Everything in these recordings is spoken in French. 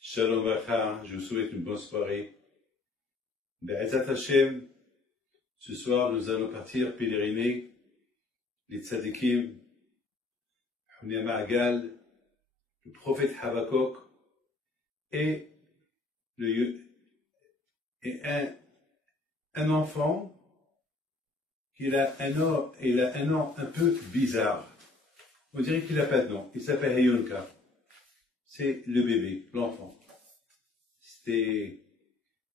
Shalom Vacha, je vous souhaite une bonne soirée. Be'ezat Hashem, ce soir nous allons partir pèleriner les tzadikim, Hunia Ma'agal, le prophète Habakuk et un enfant qui a un nom un peu bizarre. On dirait qu'il n'a pas de nom. Il s'appelle Hayonka. C'est le bébé, l'enfant. C'était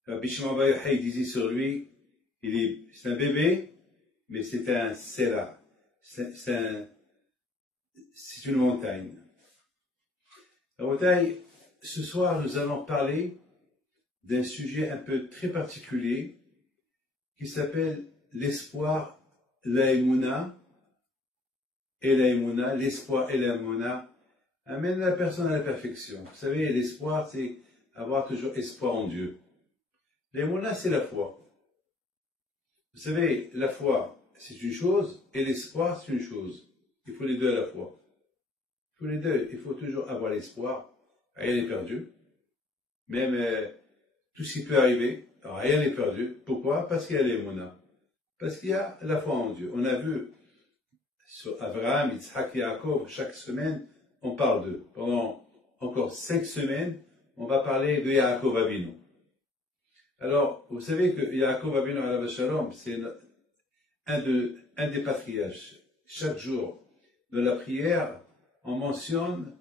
Rabbi Shimon Bar Yochai disait sur lui, c'est un bébé, mais c'est un Sela. C'est une montagne. Alors, ce soir, nous allons parler d'un sujet un peu très particulier qui s'appelle l'espoir, l'aïmouna, et l'aïmouna, l'espoir et l'aïmouna amènent la personne à la perfection. Vous savez, l'espoir, c'est avoir toujours espoir en Dieu. L'aïmouna, c'est la foi. Vous savez, la foi, c'est une chose, et l'espoir, c'est une chose. Il faut les deux à la fois. Il faut les deux. Il faut toujours avoir l'espoir. Rien n'est perdu. Même tout ce qui peut arriver, rien n'est perdu. Pourquoi? Parce qu'il y a l'aïmouna. Parce qu'il y a la foi en Dieu. On a vu sur Abraham, Yitzhak et Yaakov, chaque semaine, on parle d'eux. Pendant encore 5 semaines, on va parler de Yaakov Avinu. Alors, vous savez que Yaakov Avinu alav shalom, c'est un des patriarches. Chaque jour de la prière, on mentionne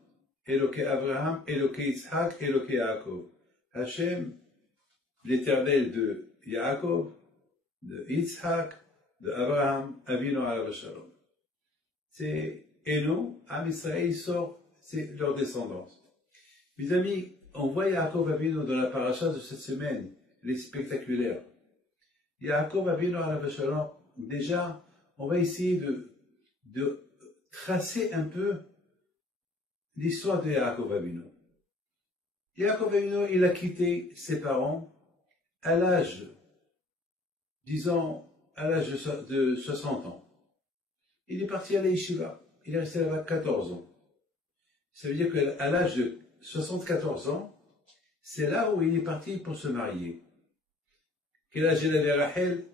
Eloké Abraham, Eloké Yitzhak, Eloké Yaakov. Hachem, l'éternel de Yaakov, de Yitzhak, de Abraham, Avinu alav shalom. Et nous, Am Israël sort, c'est leur descendance. Mes amis, on voit Yaakov Avinu dans la paracha de cette semaine, elle est spectaculaire. Yaakov Avinu alav shalom, déjà, on va essayer de tracer un peu l'histoire de Yaakov Avinu. Yaakov Avinu, il a quitté ses parents à l'âge, disons, à l'âge de 60 ans. Il est parti à l'Yeshiva. Il est resté là-bas 14 ans. Ça veut dire qu'à l'âge de 74 ans, c'est là où il est parti pour se marier. Quel âge il avait Rachel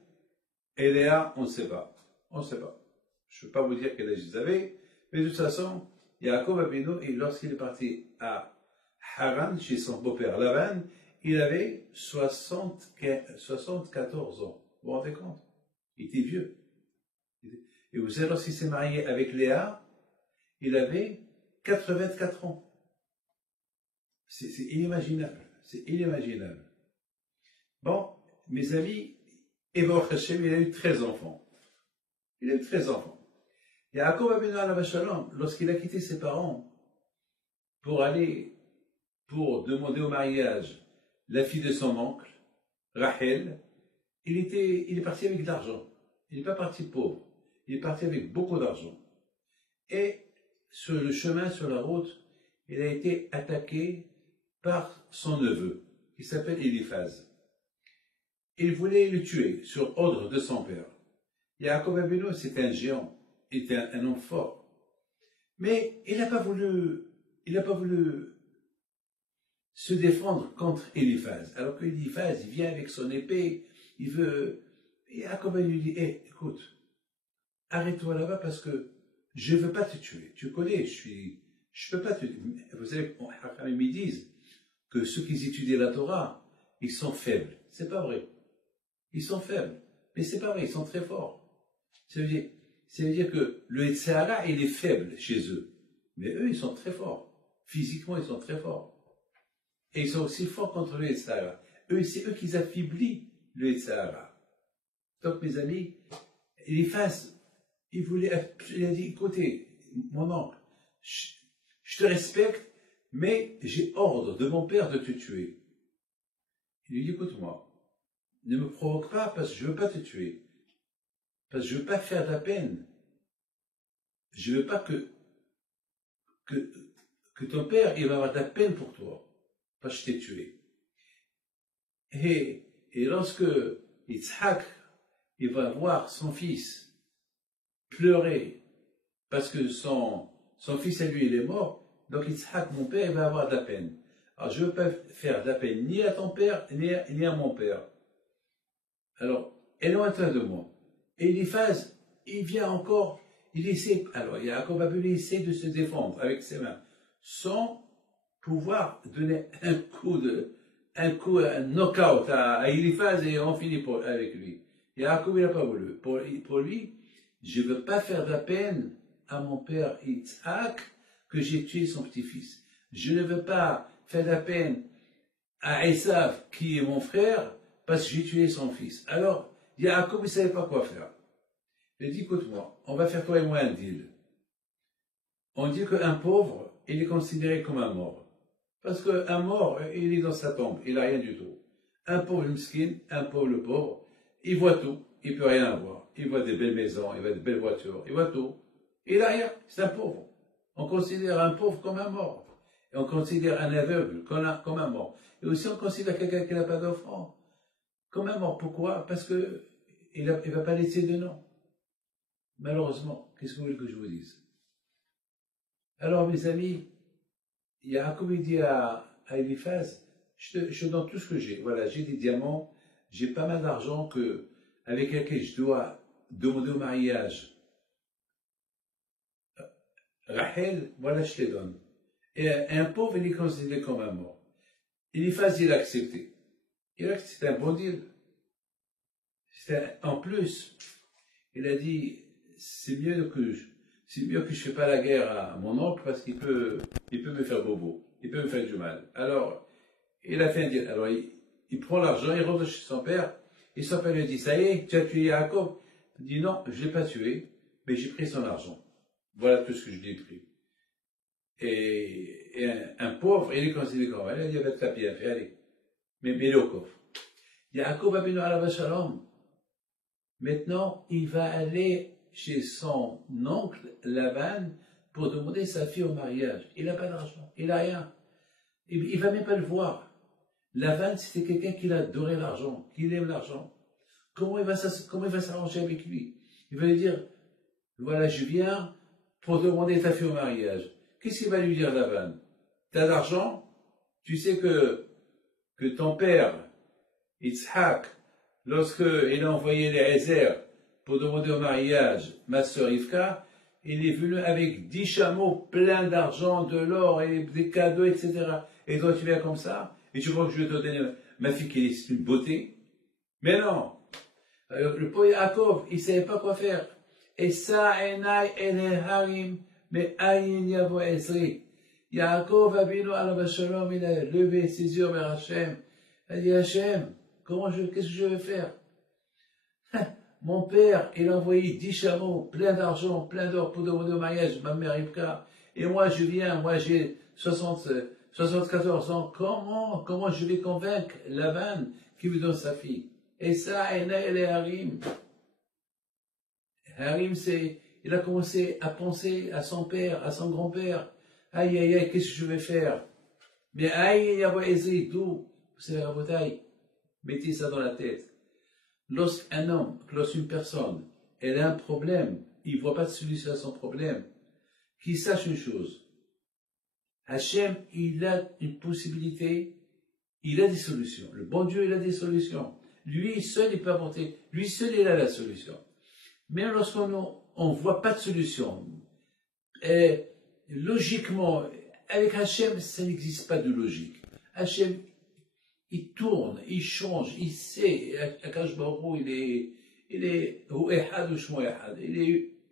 et Léa, on ne sait pas. On ne sait pas. Je ne peux pas vous dire quel âge ils avaient, mais de toute façon, Yaakov Avinu, lorsqu'il est parti à Haran, chez son beau-père Lavan, il avait 74 ans. Vous vous rendez compte? Il était vieux. Et vous savez, lorsqu'il s'est marié avec Léa, il avait 84 ans. C'est inimaginable. C'est inimaginable. Bon, mes amis, Baruch Hashem, il a eu 13 enfants. Il a eu 13 enfants. Yaakov Avinu alav shalom, lorsqu'il a quitté ses parents pour demander au mariage la fille de son oncle, Rachel, il est parti avec de l'argent. Il n'est pas parti pauvre. Il est parti avec beaucoup d'argent. Et sur le chemin, sur la route, il a été attaqué par son neveu, qui s'appelle Eliphaz. Il voulait le tuer sur ordre de son père. Yaakov Avinu, c'était un géant, il était un homme fort. Mais il n'a pas voulu se défendre contre Eliphaz. Alors que Eliphaz, il vient avec son épée, il veut... Yaakov Avinu lui dit, écoute, arrête-toi là-bas parce que je ne veux pas te tuer. Tu connais, je peux pas te tuer. Vous savez, ils me disent que ceux qui étudient la Torah, ils sont faibles. C'est pas vrai. Ils sont faibles. Mais c'est pas vrai, ils sont très forts. Ça veut dire que le Yetzirah, il est faible chez eux. Mais eux, ils sont très forts. Physiquement, ils sont très forts. Et ils sont aussi forts contre le Yetzirah. C'est eux qui affaiblissent le Yetzirah. Donc, mes amis, Eliphaz, il a dit, écoutez, mon oncle, je te respecte, mais j'ai ordre de mon père de te tuer. Il lui dit, écoute-moi, ne me provoque pas parce que je ne veux pas te tuer. Parce que je ne veux pas faire de la peine. Je ne veux pas que ton père, il va avoir de la peine pour toi. Parce que je t'ai tué. Et lorsque Yitzhak, il va voir son fils pleurer parce que son fils à lui, il est mort, Donc Yitzhak, mon père, il va avoir de la peine. Alors je ne veux pas faire de la peine ni à ton père, ni à mon père. Alors, éloigne-toi de moi. Et Eliphaz, il vient encore, il essaie, alors Yaakov Abinu essaie de se défendre avec ses mains, sans pouvoir donner un knockout à Eliphaz et on finit avec lui. Yaakov, il n'a pas voulu. Pour lui, je ne veux pas faire de la peine à mon père Yitzhak que j'ai tué son petit-fils. Je ne veux pas faire de la peine à Esav, qui est mon frère, parce que j'ai tué son fils. Alors, Yaakov, il ne savait pas quoi faire. Il dit, écoute-moi, on va faire toi et moi un deal. On dit qu'un pauvre, il est considéré comme un mort. Parce qu'un mort, il est dans sa tombe, il n'a rien du tout. Un pauvre miskin, un pauvre pauvre, il voit tout, il ne peut rien avoir. Il voit des belles maisons, il voit des belles voitures, il voit tout. Il n'a rien, c'est un pauvre. On considère un pauvre comme un mort. Et on considère un aveugle comme un mort. Et aussi on considère quelqu'un qui n'a pas d'enfant comme un mort. Pourquoi? Parce qu'il ne va pas laisser de nom. Malheureusement, qu'est-ce que vous voulez que je vous dise? Alors mes amis, Yaakov dit à Eliphaz, je te donne tout ce que j'ai. Voilà, j'ai des diamants, j'ai pas mal d'argent avec lequel je dois demander au mariage. Rachel, voilà, je te les donne. Et un pauvre, il est considéré comme un mort. Eliphaz, il a accepté. C'était un bon deal. En plus, il a dit, c'est mieux que je fais pas la guerre à mon oncle parce qu'il peut me faire bobo. Il peut me faire du mal. Alors, il a fait un deal. Alors, il prend l'argent, il rentre chez son père, et son père lui dit, ça y est, tu as tué Yaakov? Il dit, non, je ne l'ai pas tué, mais j'ai pris son argent. Voilà tout ce que je lui ai pris. Et un pauvre, il est considéré comme elle, il dit, avec ta bien fait, allez. Mais il est au coffre. Yaakov Abinu alav shalom. Maintenant, il va aller chez son oncle Laban pour demander sa fille au mariage. Il n'a pas d'argent, il n'a rien. Il ne va même pas le voir. Laban, c'était quelqu'un qui adorait l'argent, qui aime l'argent. Comment il va s'arranger avec lui? Il va lui dire, voilà, je viens pour demander ta fille au mariage. Qu'est-ce qu'il va lui dire, Laban? Tu as d'argent? Tu sais que ton père, Yitzhak, lorsqu'il a envoyé les réserves pour demander au mariage ma sœur Yivka, il est venu avec 10 chameaux pleins d'argent, de l'or et des cadeaux, etc. Et toi, tu viens comme ça? Et tu crois que je vais te donner ma fille qui est une beauté? Mais non! Alors, le pauvre Yaakov, il ne savait pas quoi faire. Et ça, enai harim, mais ayin yavo ezri. Yaakov Abinu alav shalom, il a levé ses yeux vers Hachem. Il a dit, Hachem, qu'est-ce que je vais faire? Mon père, il a envoyé 10 chameaux, plein d'argent, plein d'or pour demander au mariage, ma mère Rivka. Et moi, moi j'ai 74 ans. Comment je vais convaincre Laban qui me donne sa fille? Et ça, elle est Harim. Harim, il a commencé à penser à son père, à son grand-père. Aïe, aïe, aïe, qu'est-ce que je vais faire? Mais aïe, yavo ezri, d'où? C'est la bataille. Mettez ça dans la tête. Lorsqu'une personne, elle a un problème, il ne voit pas de solution à son problème, qu'il sache une chose. Hachem, il a une possibilité, il a des solutions. Le bon Dieu, il a des solutions. Lui seul, il peut apporter, lui seul, il a la solution. Même lorsqu'on ne voit pas de solution, logiquement, avec Hachem, ça n'existe pas de logique. Hachem, il tourne, il change, il sait. Akash Baruch Hu, il est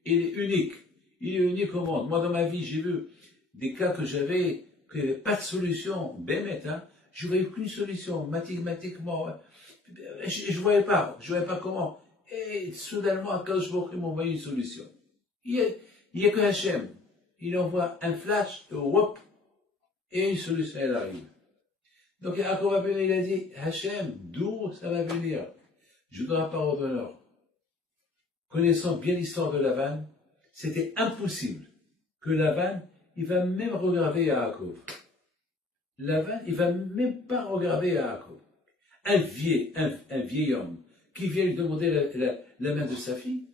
unique. Il est unique au monde. Moi, dans ma vie, j'ai vu des cas que j'avais, qu'il n'y avait pas de solution. Je ne voyais aucune solution. Mathématiquement, je ne voyais pas comment. Et soudainement, Akash Baruch Hu m'a envoyé une solution. Il n'y a que Hachem. Il envoie un flash, et une solution, elle arrive. Donc Yaakov Abinu, il a dit, Hachem, d'où ça va venir? Je donne la parole d'honneur. Connaissant bien l'histoire de Laban, c'était impossible que Laban, il va même regarder Yaakov. Laban, il va même pas regarder Yaakov. Un vieil homme, qui vient lui demander la main de sa fille,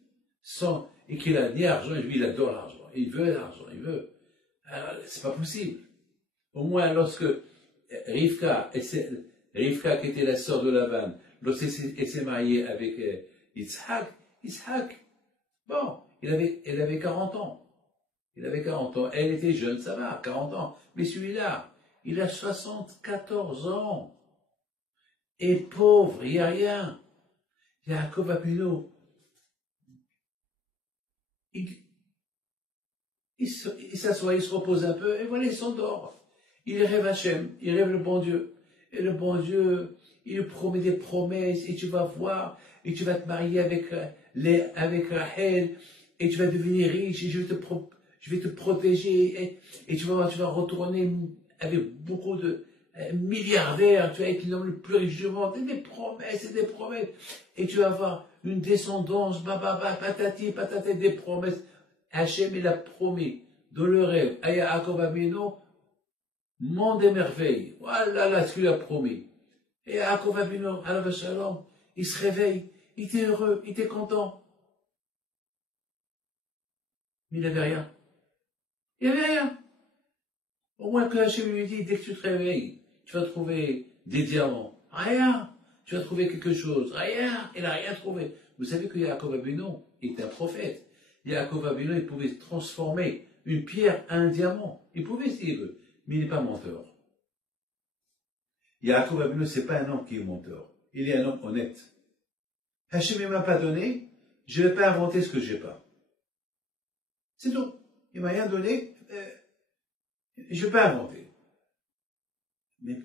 et qu'il a ni argent, et lui, il adore l'argent. Il veut l'argent, il veut. C'est pas possible. Au moins, lorsque Rivka, Rivka qui était la sœur de Lavan, lorsqu'elle s'est mariée avec Yitzhak, bon, elle avait 40 ans. Il avait 40 ans. Elle était jeune, ça va, 40 ans. Mais celui-là, il a 74 ans. Et pauvre, il n'y a rien. Yaakov Avinu, il s'assoit, il se repose un peu, et voilà, il s'endort. Il rêve Hachem, il rêve le bon Dieu. Et le bon Dieu, il lui promet des promesses, et tu vas voir, et tu vas te marier avec Rachel, et tu vas devenir riche, et je vais te protéger, et tu vas retourner avec beaucoup de milliardaires, tu vas être l'homme le plus riche du monde, et des promesses, et tu vas avoir une descendance, patati, patati, des promesses. Hachem, il a promis dans le rêve à Yaakov Avinu, monde et merveille. Voilà ce qu'il a promis. Et Yaakov Avinu, alav shalom, il se réveille, il était heureux, il était content. Mais il n'avait rien. Il n'y avait rien. Au moins que Hachem lui dit, dès que tu te réveilles, tu vas trouver des diamants. Rien. Tu vas trouver quelque chose. Rien. Il n'a rien trouvé. Vous savez que Yaakov Avinu est un prophète. Yaakov Avinu, il pouvait transformer une pierre en un diamant. Il pouvait s'il veut, mais il n'est pas menteur. Yaakov Avinu, ce n'est pas un homme qui est menteur. Il est un homme honnête. Hachem ne m'a pas donné, je ne vais pas inventer ce que je n'ai pas. C'est tout. Il ne m'a rien donné, je ne vais pas inventer. Mais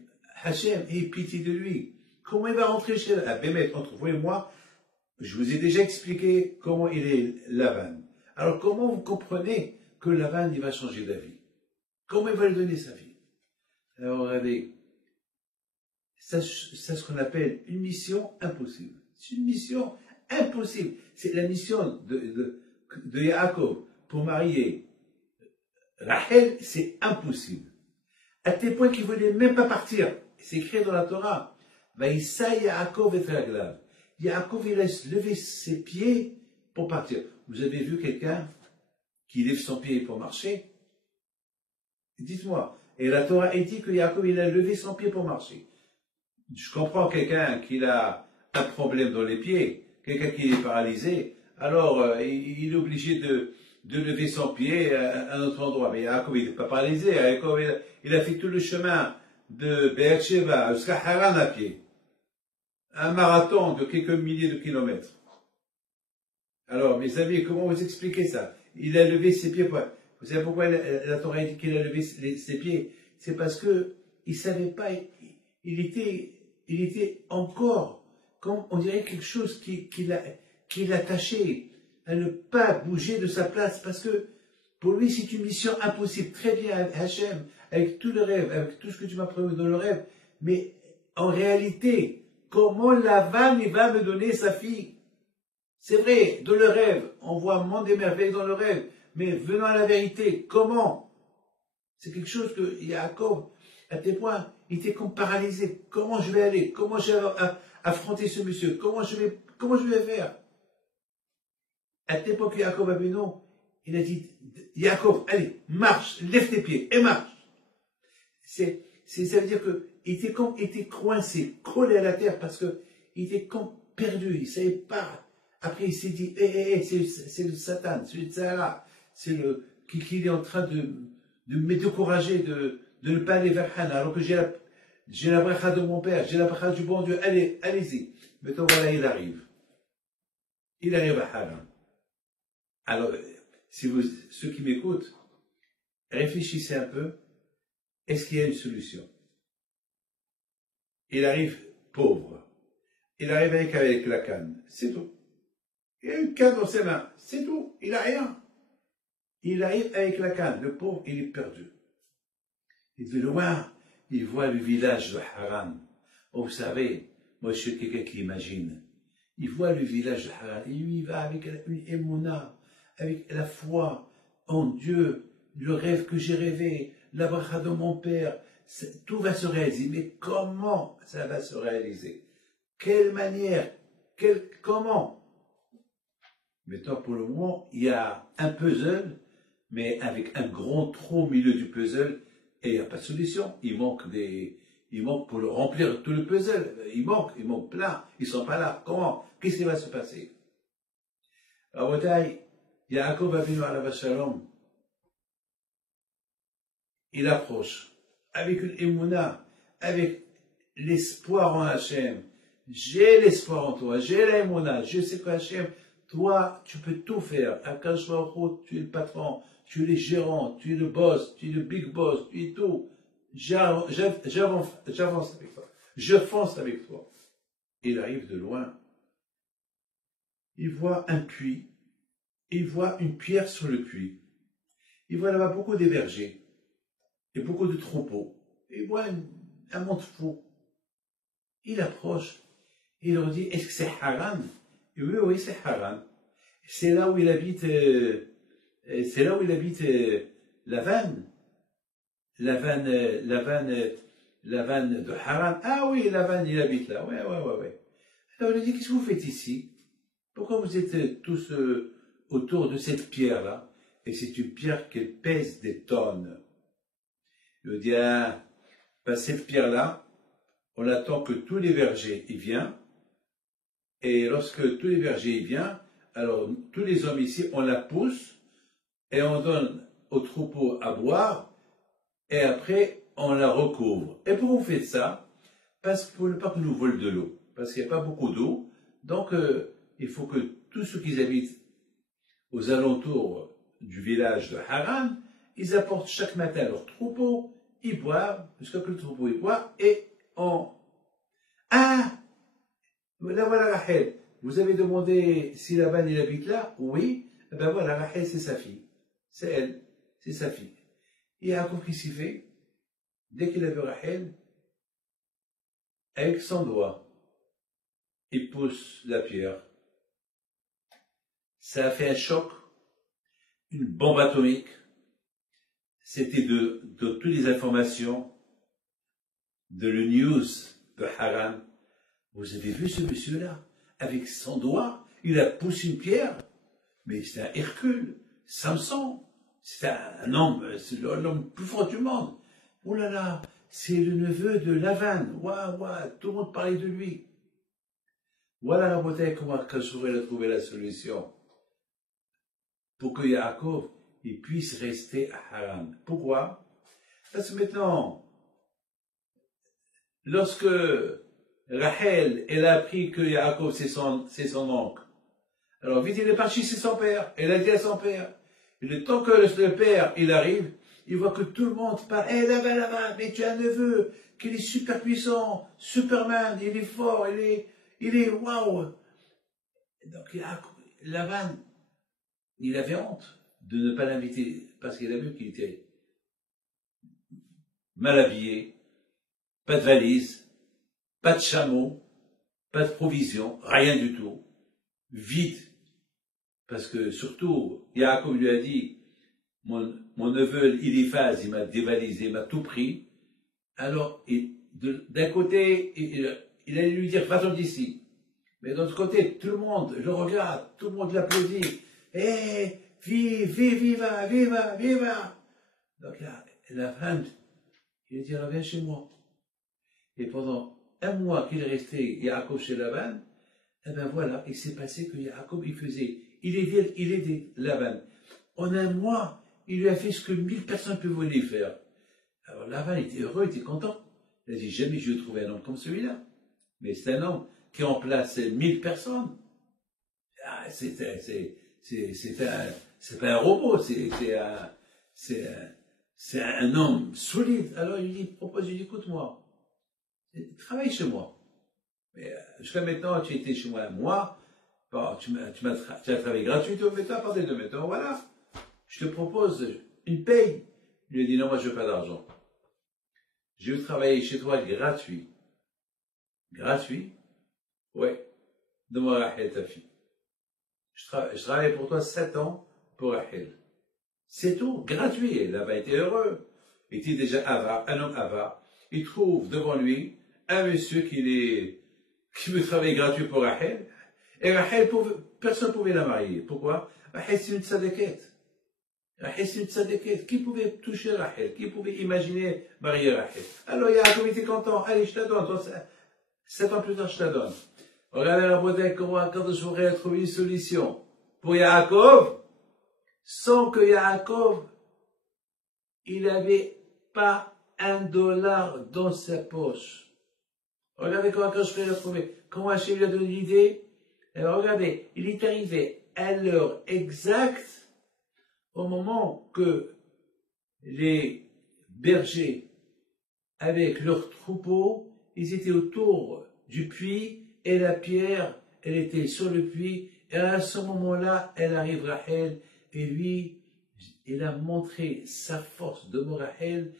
Hachem ait pitié de lui. Comment il va rentrer chez Bémet, entre vous et moi, je vous ai déjà expliqué comment il est Lavan. Alors comment vous comprenez que Lavan, il va changer d'avis? Comment il va lui donner sa vie? Alors regardez, c'est ce qu'on appelle une mission impossible. C'est une mission impossible. C'est la mission de Yaakov pour marier Rachel, c'est impossible. À tel point qu'il ne voulait même pas partir. C'est écrit dans la Torah. Vaïssa Yaakov et Raglav. Yaakov, il laisse lever ses pieds pour partir. Vous avez vu quelqu'un qui lève son pied pour marcher? Dites-moi. Et la Torah dit que Yaakov, il a levé son pied pour marcher. Je comprends quelqu'un qui a un problème dans les pieds, quelqu'un qui est paralysé, alors il est obligé de lever son pied à un autre endroit. Mais Yaakov, il n'est pas paralysé. Yaakov, il a fait tout le chemin de Beersheba jusqu'à Haran à pied. Un marathon de quelques milliers de kilomètres. Alors, mes amis, comment vous expliquez ça? Il a levé ses pieds. Vous savez pourquoi la Torah dit qu'il a levé ses pieds? C'est parce que il savait pas, il était encore, comme on dirait quelque chose qui l'attachait à ne pas bouger de sa place, parce que pour lui c'est une mission impossible. Très bien, Hachem, avec tout le rêve, avec tout ce que tu m'as promis dans le rêve, mais en réalité, comment Lavan il va me donner sa fille? C'est vrai, dans le rêve, on voit un monde des merveilles dans le rêve, mais venant à la vérité, comment? C'est quelque chose que Yaakov, à tel point, il était comme paralysé. Comment je vais aller? Comment je vais affronter ce monsieur? Comment je vais faire? À tel point que Yaakov Avinu, il a dit, Yaakov, allez, marche, lève tes pieds et marche. Ça veut dire que il était coincé, collé à la terre parce que il était comme perdu, il savait pas. Après, il s'est dit, c'est le Satan, c'est le Tzara, c'est qui est en train de me décourager, de ne pas aller vers Hana, alors que j'ai la bracha de mon père, j'ai la bracha du bon Dieu, allez-y. Maintenant, voilà, il arrive. Il arrive à Hana. Alors, ceux qui m'écoutent, réfléchissez un peu, est-ce qu'il y a une solution? Il arrive pauvre. Il arrive avec la canne, c'est tout. Il a une canne dans ses mains, c'est tout, il n'a rien. Il arrive avec la canne, le pauvre, il est perdu. Et de loin, il voit le village de Haran. Oh, vous savez, moi je suis quelqu'un qui imagine. Il voit le village de Haran, et lui il va avec une émouna, avec la foi en Dieu, le rêve que j'ai rêvé, la bracha de mon père, tout va se réaliser. Mais comment ça va se réaliser? Quelle manière? Comment? Maintenant, pour le moment, il y a un puzzle, mais avec un grand trou au milieu du puzzle, et il n'y a pas de solution. Il manque pour le remplir tout le puzzle. Il manque plein. Ils sont pas là. Comment? Qu'est-ce qui va se passer? Rabotai, Yaakov Avinu alav shalom, il approche avec une émouna, avec l'espoir en Hachem. J'ai l'espoir en toi, j'ai la émouna, je sais que Hachem, toi, tu peux tout faire. Akadosh Baruch Hu, tu es le patron, tu es le gérant, tu es le boss, tu es le big boss, tu es tout. J'avance avec toi. Je fonce avec toi. Il arrive de loin. Il voit un puits. Il voit une pierre sur le puits. Il voit là-bas beaucoup de bergers et beaucoup de troupeaux. Il voit un monde fou. Il approche. Il leur dit, est-ce que c'est Haran? Et oui, oui, c'est Haran. C'est là où il habite, Lavan. Lavan de Haran. Ah oui, Lavan, il habite là. Ouais. Alors il lui dit, qu'est-ce que vous faites ici? Pourquoi vous êtes tous autour de cette pierre-là? Et c'est une pierre qui pèse des tonnes. Il lui dit, ah, ben, cette pierre-là, on attend que tous les bergers y viennent. Et lorsque tous les bergers y viennent, alors tous les hommes ici, on la pousse et on donne au troupeau à boire et après on la recouvre. Et pourquoi vous faites ça? Parce qu'il ne faut pas que nous vole de l'eau. Parce qu'il n'y a pas beaucoup d'eau. Donc il faut que tous ceux qui habitent aux alentours du village de Haran, ils apportent chaque matin leur troupeau, ils boivent, jusqu'à que le troupeau y boit, et on... Ah! Là voilà Rachel. Vous avez demandé si Laban il habite là? Oui. Eh ben voilà, Rachel c'est sa fille. C'est elle. C'est sa fille. Et Yaakov qui s'y fait, dès qu'il a vu Rachel, avec son doigt, il pousse la pierre. Ça a fait un choc, une bombe atomique. C'était de toutes les informations de le news de Haran. Vous avez vu ce monsieur-là? Avec son doigt, il a poussé une pierre. Mais c'est un Hercule, Samson. C'est un homme, c'est l'homme plus fort du monde. Oh là là, c'est le neveu de Lavan. Ouah, tout le monde parlait de lui. Voilà la beauté, comment Kassourel a trouvé la solution. Pour que Yaakov il puisse rester à Haran. Pourquoi? Parce que maintenant, lorsque Rachel, elle a appris que Yaakov c'est son oncle, alors vite il est parti chez son père, elle a dit à son père, et le temps que le père il arrive, il voit que tout le monde parle, hé là-bas, mais tu as un neveu, qu'il est super puissant, Superman, il est fort, il est waouh. Donc Lavan, il avait honte de ne pas l'inviter, parce qu'il a vu qu'il était mal habillé, pas de valise, pas de chameau, pas de provisions, rien du tout, vide. Parce que surtout, Yaakov lui a dit, mon neveu Eliphaz, il m'a dévalisé, il m'a tout pris. Alors, d'un côté, il allait lui dire, va-t'en d'ici. Mais de l'autre côté, tout le monde le regarde, tout le monde l'applaudit. Hé, viva. Donc là, la femme, il dit, reviens chez moi. Et pendant un mois qu'il est resté Yaakov chez Laban, eh ben voilà, il s'est passé que Yaakov, il aidait Laban. En un mois, il lui a fait ce que 1000 personnes peuvent lui faire. Alors Laban était heureux, il était content. Il a dit, jamais je vais trouver un homme comme celui-là. Mais c'est un homme qui en place 1000 personnes. Ah, c'est pas un robot, c'est un homme solide. Alors il lui propose, il dit, écoute-moi, travaille chez moi. Mais jusqu'à maintenant, tu étais chez moi un mois, bon, tu as travaillé gratuitement, mais toi, à partir de maintenant, voilà, je te propose une paye. Il lui a dit, non, moi je veux pas d'argent. Je veux travailler chez toi gratuit. Gratuit? Ouais. Donne-moi Rachel, ta fille. Je travaille pour toi 7 ans pour Rachel. C'est tout, gratuit. Il avait été heureux. Il était déjà avare, un homme avare. Il trouve devant lui un monsieur qui veut travailler gratuit pour Rachel. Et Rachel, personne ne pouvait la marier. Pourquoi? Rachel, c'est une tzadékette. Rachel, c'est une tzadékette. Qui pouvait toucher Rachel? Qui pouvait imaginer marier Rachel? Alors Yaakov était content. Allez, je te donne. 7 ans plus tard, je te donne. Regardez la beauté, comment Akadosh Baruch Hu a trouvé une solution pour Yaakov, sans que Yaakov, il n'avait pas $1 dans sa poche. Regardez comment Akadosh Baruch Hu l'a trouvé. Comment Hachem lui a donné l'idée? Alors regardez, il est arrivé à l'heure exacte au moment que les bergers, avec leurs troupeaux, ils étaient autour du puits et la pierre, elle était sur le puits. Et à ce moment-là, elle arrive Rachel et lui, il a montré sa force de Rachel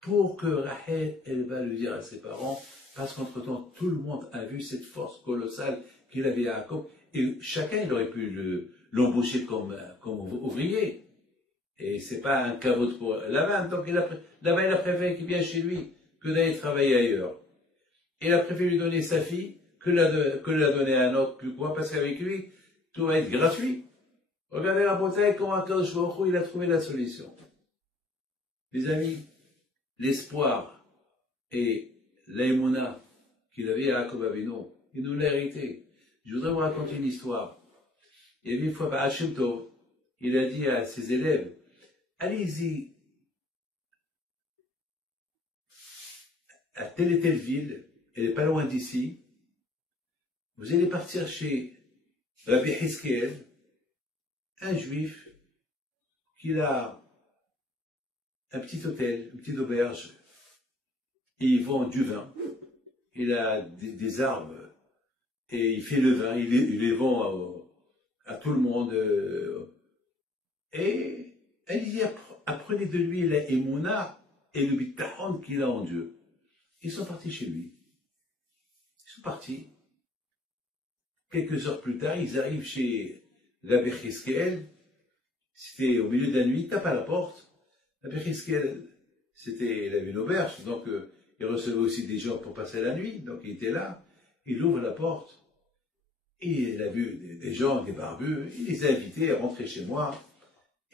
pour que Rachel, elle va le dire à ses parents, parce qu'entre-temps, tout le monde a vu cette force colossale qu'il avait à Jacob, et chacun, il aurait pu l'embaucher comme ouvrier. Et c'est pas un caveau pour Laban, donc Laban, il a préféré qu'il vienne chez lui que d'aller travailler ailleurs. Et il a préféré lui donner sa fille que la donner à un autre. Pourquoi? Parce qu'avec lui, tout va être gratuit. Regardez la bataille, comment Akadosh Baruch Hu, il a trouvé la solution. Les amis, l'espoir et l'aïmouna qu'il avait à Yaakov Avinu, il nous l'a hérité. Je voudrais vous raconter une histoire. Il y avait une fois, Baal Shem Tov, il a dit à ses élèves, allez-y à telle et telle ville, elle n'est pas loin d'ici, vous allez partir chez Rabbi Hizkiel, un juif, qui a un petit hôtel, une petite auberge, et il vend du vin, il a des arbres, et il fait le vin, il les vend à tout le monde, et elle dit, apprenez de lui la émouna et le bitachon qu'il a en Dieu. Ils sont partis chez lui. Ils sont partis. Quelques heures plus tard, ils arrivent chez Rabbi Hizkiel. C'était au milieu de la nuit, il tape à la porte. Rabbi Hizkiel, il avait une auberge, donc il recevait aussi des gens pour passer la nuit, donc il était là. Il ouvre la porte. Et il a vu des gens, des barbus, il les a invités à rentrer chez moi.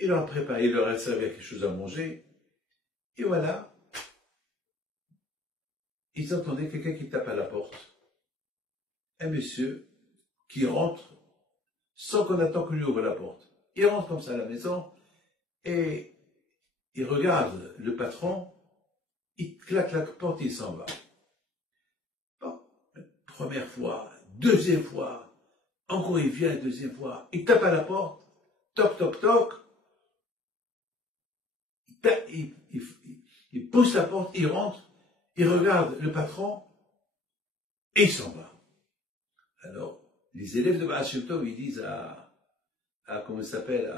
Il leur a préparé, il leur a servi quelque chose à manger. Et voilà. Ils entendaient quelqu'un qui tape à la porte. Un monsieur qui rentre sans qu'on attend qu'il lui ouvre la porte. Il rentre comme ça à la maison et il regarde le patron, il claque la porte et il s'en va. Bon, première fois, deuxième fois, encore il vient la deuxième fois, il tape à la porte, toc, toc, toc, il pousse la porte, il rentre, il regarde le patron et il s'en va. Alors, les élèves de Baal Shem Tov, ils disent comment il s'appelle,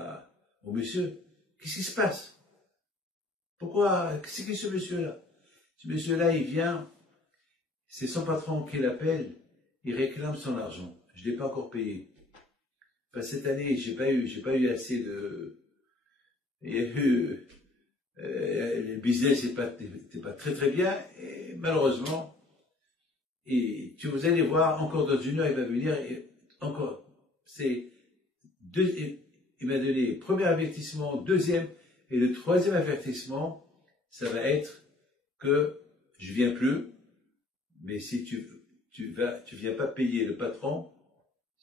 au monsieur, qu'est-ce qui se passe? Pourquoi, c'est qui ce monsieur-là? Ce monsieur-là, il vient, c'est son patron qui l'appelle, il réclame son argent. Je ne l'ai pas encore payé. Enfin, cette année, j'ai pas eu assez de, il y a eu, le business n'était pas très très bien, et malheureusement, et vous allez voir, encore dans une heure, il va venir, et encore, il m'a donné premier avertissement, deuxième, et le troisième avertissement, ça va être que je viens plus, mais si tu viens pas payer le patron,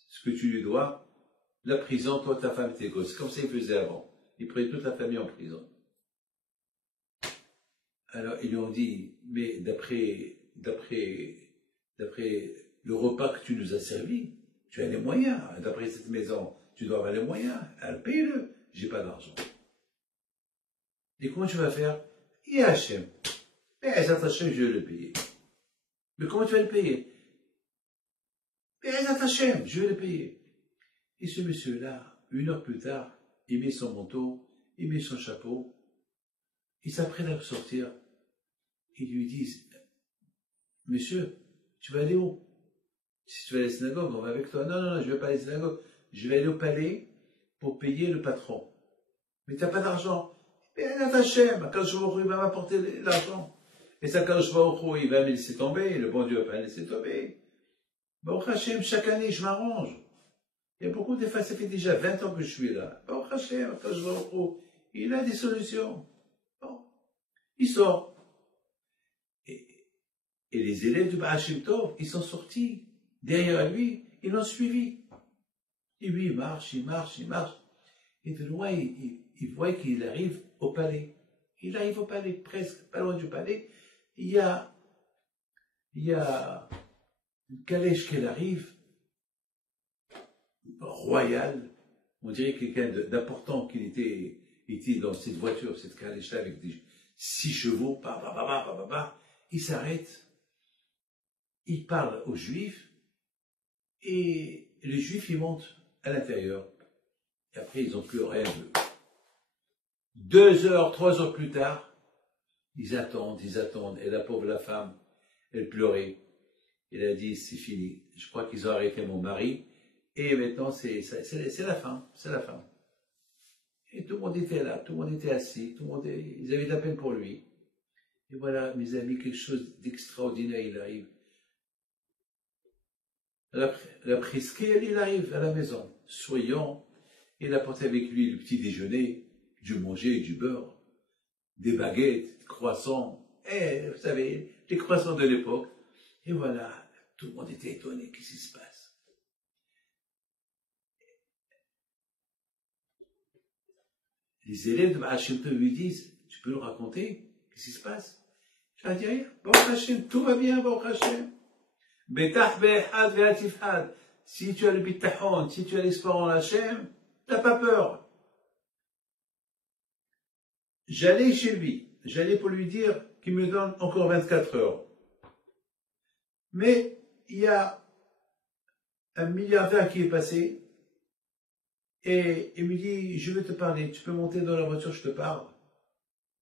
ce que tu lui dois, la prison, toi, ta femme, tes gosses. Comme ça, il faisait avant. Il prenait toute la famille en prison. Alors, ils lui ont dit, mais d'après le repas que tu nous as servi, tu as les moyens. D'après cette maison, tu dois avoir les moyens. Alors, paye-le. J'ai pas d'argent. Et comment tu vas faire? Il y a Hachem. Mais ça Hachem, je vais le payer. Mais comment tu vas le payer? Mais ça Hachem, je vais le payer. Et ce monsieur-là, une heure plus tard, il met son manteau, il met son chapeau, il s'apprête à sortir. Ils lui disent, monsieur, tu vas aller où? Si tu vas à la synagogue, on va avec toi. Non, je ne vais pas à la synagogue. Je vais aller au palais pour payer le patron. Mais tu n'as pas d'argent. Mais Hachem, Akadosh Baruch Hu, il va m'apporter l'argent. Et ça, Akadosh Baruch Hu, il va me laisser tomber. Le bon Dieu va pas me laisser tomber. Baruch Hachem, chaque année, je m'arrange. Il y a beaucoup de fois, ça fait déjà 20 ans que je suis là. Baruch Hachem, Akadosh Baruch Hu, il a des solutions. Bon, il sort. Et les élèves du Baal Shem Tov, ils sont sortis derrière lui, ils l'ont suivi. Et lui, il marche, il marche, il marche. Et de loin, il voit qu'il arrive au palais. Il arrive au palais, presque, pas loin du palais. Il y a une calèche qui arrive, royale. On dirait quelqu'un d'important qu'il était dans cette voiture, cette calèche-là, avec 6 chevaux, il s'arrête. Il parle aux Juifs, et les Juifs, ils montent à l'intérieur. Et après, ils n'ont plus rien. 2 heures, 3 heures plus tard, ils attendent. Et la pauvre, la femme, elle pleurait. Elle a dit, c'est fini. Je crois qu'ils ont arrêté mon mari. Et maintenant, c'est la fin. C'est la fin. Et tout le monde était là. Tout le monde était assis. Ils avaient de la peine pour lui. Et voilà, mes amis, quelque chose d'extraordinaire, il arrive. La presqu'île, il arrive à la maison, souriant. Il apporte avec lui le petit déjeuner, du manger, du beurre, des baguettes, des croissants, et vous savez, les croissants de l'époque. Et voilà, tout le monde était étonné, qu'est-ce qui se passe? Les élèves de Baal Shem Tov lui disent, tu peux nous raconter, qu'est-ce qui se passe? Je leur dis rien, Baruch Hashem, tout va bien, Baruch Hashem. Betach be'echad ve'al tifhad. Si tu as le bitachon, si tu as l'espoir en Hachem, t'as pas peur. J'allais chez lui, j'allais pour lui dire qu'il me donne encore 24 heures. Mais il y a un milliardaire qui est passé et il me dit, je veux te parler, tu peux monter dans la voiture, je te parle.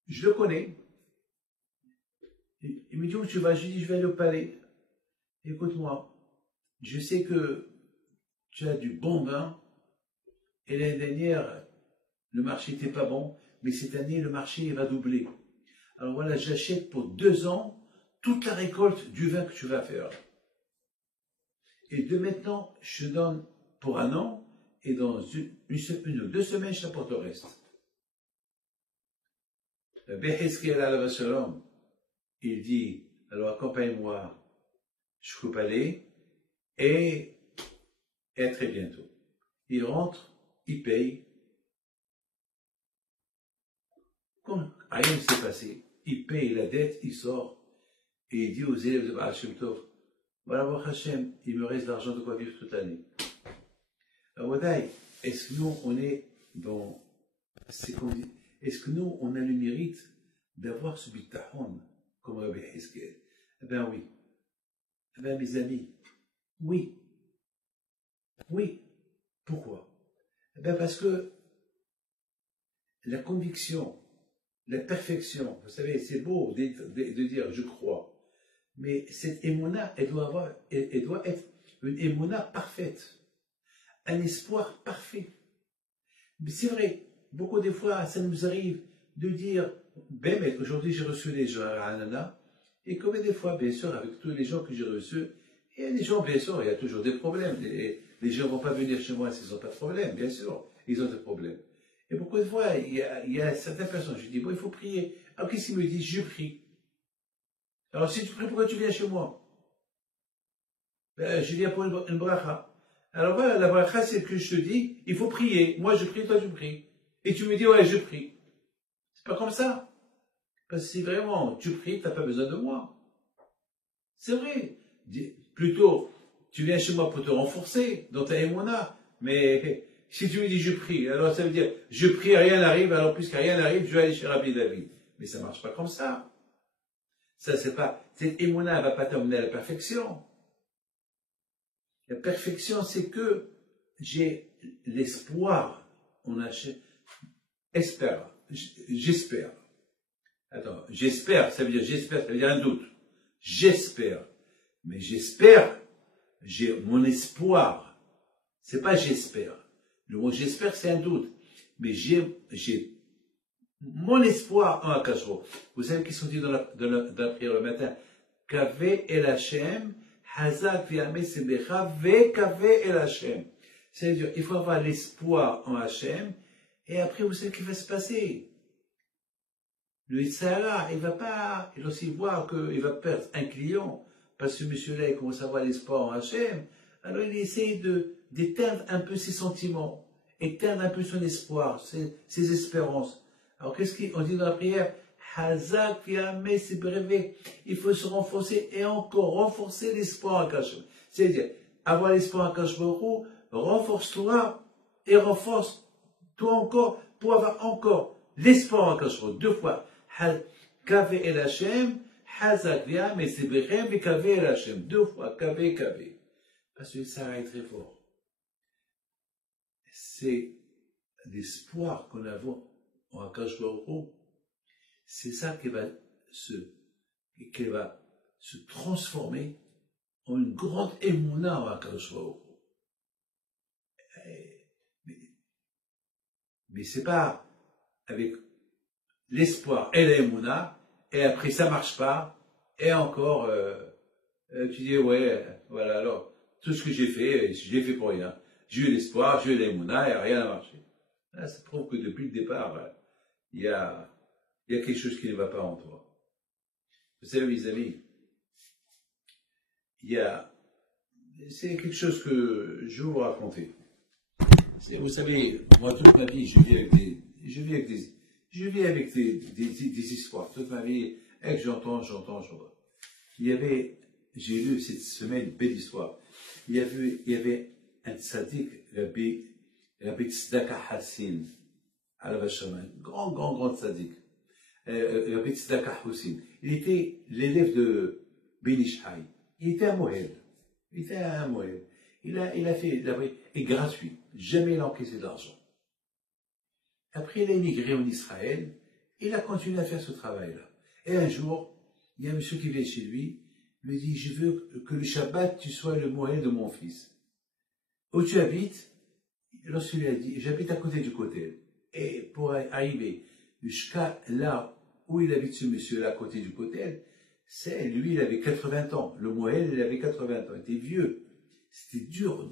Je le connais. Il me dit, où tu vas? Je lui dis, je vais aller au palais. Écoute-moi, je sais que tu as du bon vin, et l'année dernière, le marché n'était pas bon, mais cette année, le marché va doubler. Alors voilà, j'achète pour 2 ans toute la récolte du vin que tu vas faire. Et de maintenant, je donne pour 1 an, et dans une ou 2 semaines, je t'apporte le reste. Il dit, alors accompagne-moi jusqu'au palais, et à très bientôt. Il rentre, il paye. Comme rien ne s'est passé, il paye la dette, il sort, et il dit aux élèves de Baal Shem Tov, voilà, Baruch Hashem, il me reste de l'argent de quoi vivre toute l'année. Alors, est-ce que nous, on est dans, est-ce que nous, on a le mérite d'avoir ce bitachon, comme Rabbi Hizkiel? Eh bien oui. Eh bien mes amis, oui. Oui. Pourquoi? Eh bien parce que la conviction, la perfection, vous savez, c'est beau de dire je crois, mais cette émouna, elle doit être une émouna parfaite, un espoir parfait. Mais c'est vrai, beaucoup de fois, ça nous arrive de dire, ben, mais aujourd'hui j'ai reçu les gens à Anana, et comme des fois, bien sûr, avec tous les gens que j'ai reçus, il y a des gens, bien sûr, il y a toujours des problèmes. Les gens ne vont pas venir chez moi s'ils n'ont pas de problème, bien sûr, ils ont des problèmes. Et beaucoup de fois, il y a certaines personnes, je dis, bon, il faut prier. Alors qu'est-ce qu'ils me disent? Je prie. Alors si tu pries, pourquoi tu viens chez moi? Ben, je viens pour une bracha. Alors voilà, la bracha, c'est que je te dis, il faut prier. Moi, je prie, toi, tu pries. Et tu me dis, ouais, je prie. C'est pas comme ça. Parce que si vraiment tu pries, tu n'as pas besoin de moi. C'est vrai. Plutôt, tu viens chez moi pour te renforcer dans ta émona. Mais si tu me dis je prie, alors ça veut dire je prie, rien n'arrive, alors puisque rien n'arrive, je vais aller chez Rabbi David. Mais ça ne marche pas comme ça. Ça, c'est pas, cette émona, elle ne va pas t'emmener à la perfection. La perfection, c'est que j'ai l'espoir. J'espère. Attends, j'espère, ça veut dire un doute. J'espère. Mais j'espère, j'ai mon espoir. C'est pas j'espère. Le mot j'espère, c'est un doute. Mais j'ai mon espoir en Akashro. Vous savez qu'ils sont dit dans la prière le matin? Kaveh el Hashem, Hazak v'yameh semecha, ve kaveh el Hashem. C'est-à-dire, il faut avoir l'espoir en Hashem Et après, vous savez ce qui va se passer. Le Yitzhara, il va pas, il aussi voir qu'il va perdre un client, parce que ce monsieur-là, il commence à avoir l'espoir en Hachem, alors il essaie d'éteindre un peu ses sentiments, éteindre un peu son espoir, ses espérances. Alors qu'est-ce qu'on dit dans la prière? Hazak Yameh Sibrevé. Il faut se renforcer et encore renforcer l'espoir en Hachem. C'est-à-dire, avoir l'espoir en Hachem, renforce-toi et renforce-toi encore pour avoir encore l'espoir en Hachem. Deux fois. Kavé el Hachem, Hazak Yameh Sibrevé, Kavé el Hachem. Deux fois, Kavé. Parce que ça est très fort. C'est l'espoir qu'on a en Akash Baruch. C'est ça qui va se transformer en une grande émouna en Akash Baruch. Mais c'est pas avec l'espoir et l'émouna, et après ça marche pas, et encore, tu dis, ouais, voilà, alors, tout ce que j'ai fait pour rien. J'ai eu l'espoir, j'ai eu l'émouna, et rien n'a marché. Là, ça prouve que depuis le départ, il y a quelque chose qui ne va pas en toi. Vous savez, mes amis, c'est quelque chose que je vais vous raconter. Vous savez, moi, toute ma vie, je vis avec des histoires. Toute ma vie, et que j'entends. J'ai lu cette semaine une belle histoire. Il y avait un tzaddik, Rabbi Tzedaka Hassin, Alav Hashem, grand tzaddik. Rabbi Tzedaka Hassin. Il était l'élève de Ben Ish Chai. Il était un Mohel. Il a fait et gratuit. Jamais il a encaissé de l'argent. Après, il a émigré en Israël. Il a continué à faire ce travail-là. Et un jour, il y a un monsieur qui vient chez lui. Il lui dit, je veux que le Shabbat, tu sois le Mohel de mon fils. Où tu habites? Lorsqu'il lui a dit, j'habite à côté du Kotel. Et pour arriver jusqu'à là où il habite ce monsieur-là, à côté du Kotel, lui, il avait 80 ans. Le Mohel, il avait 80 ans. Il était vieux. C'était dur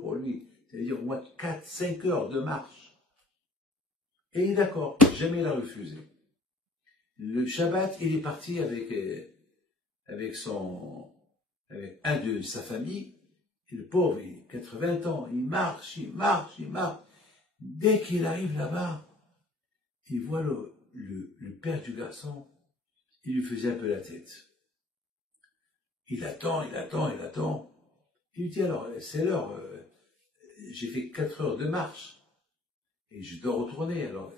pour lui. C'est-à-dire au moins 4-5 heures de marche. Et il est d'accord. Jamais il a refusé. Le Shabbat, il est parti avec un de sa famille. Et le pauvre, il a 80 ans. Il marche. Dès qu'il arrive là-bas, il voit le père du garçon. Il lui faisait un peu la tête. Il attend. Il lui dit alors, c'est l'heure, j'ai fait 4 heures de marche. Et je dois retourner, alors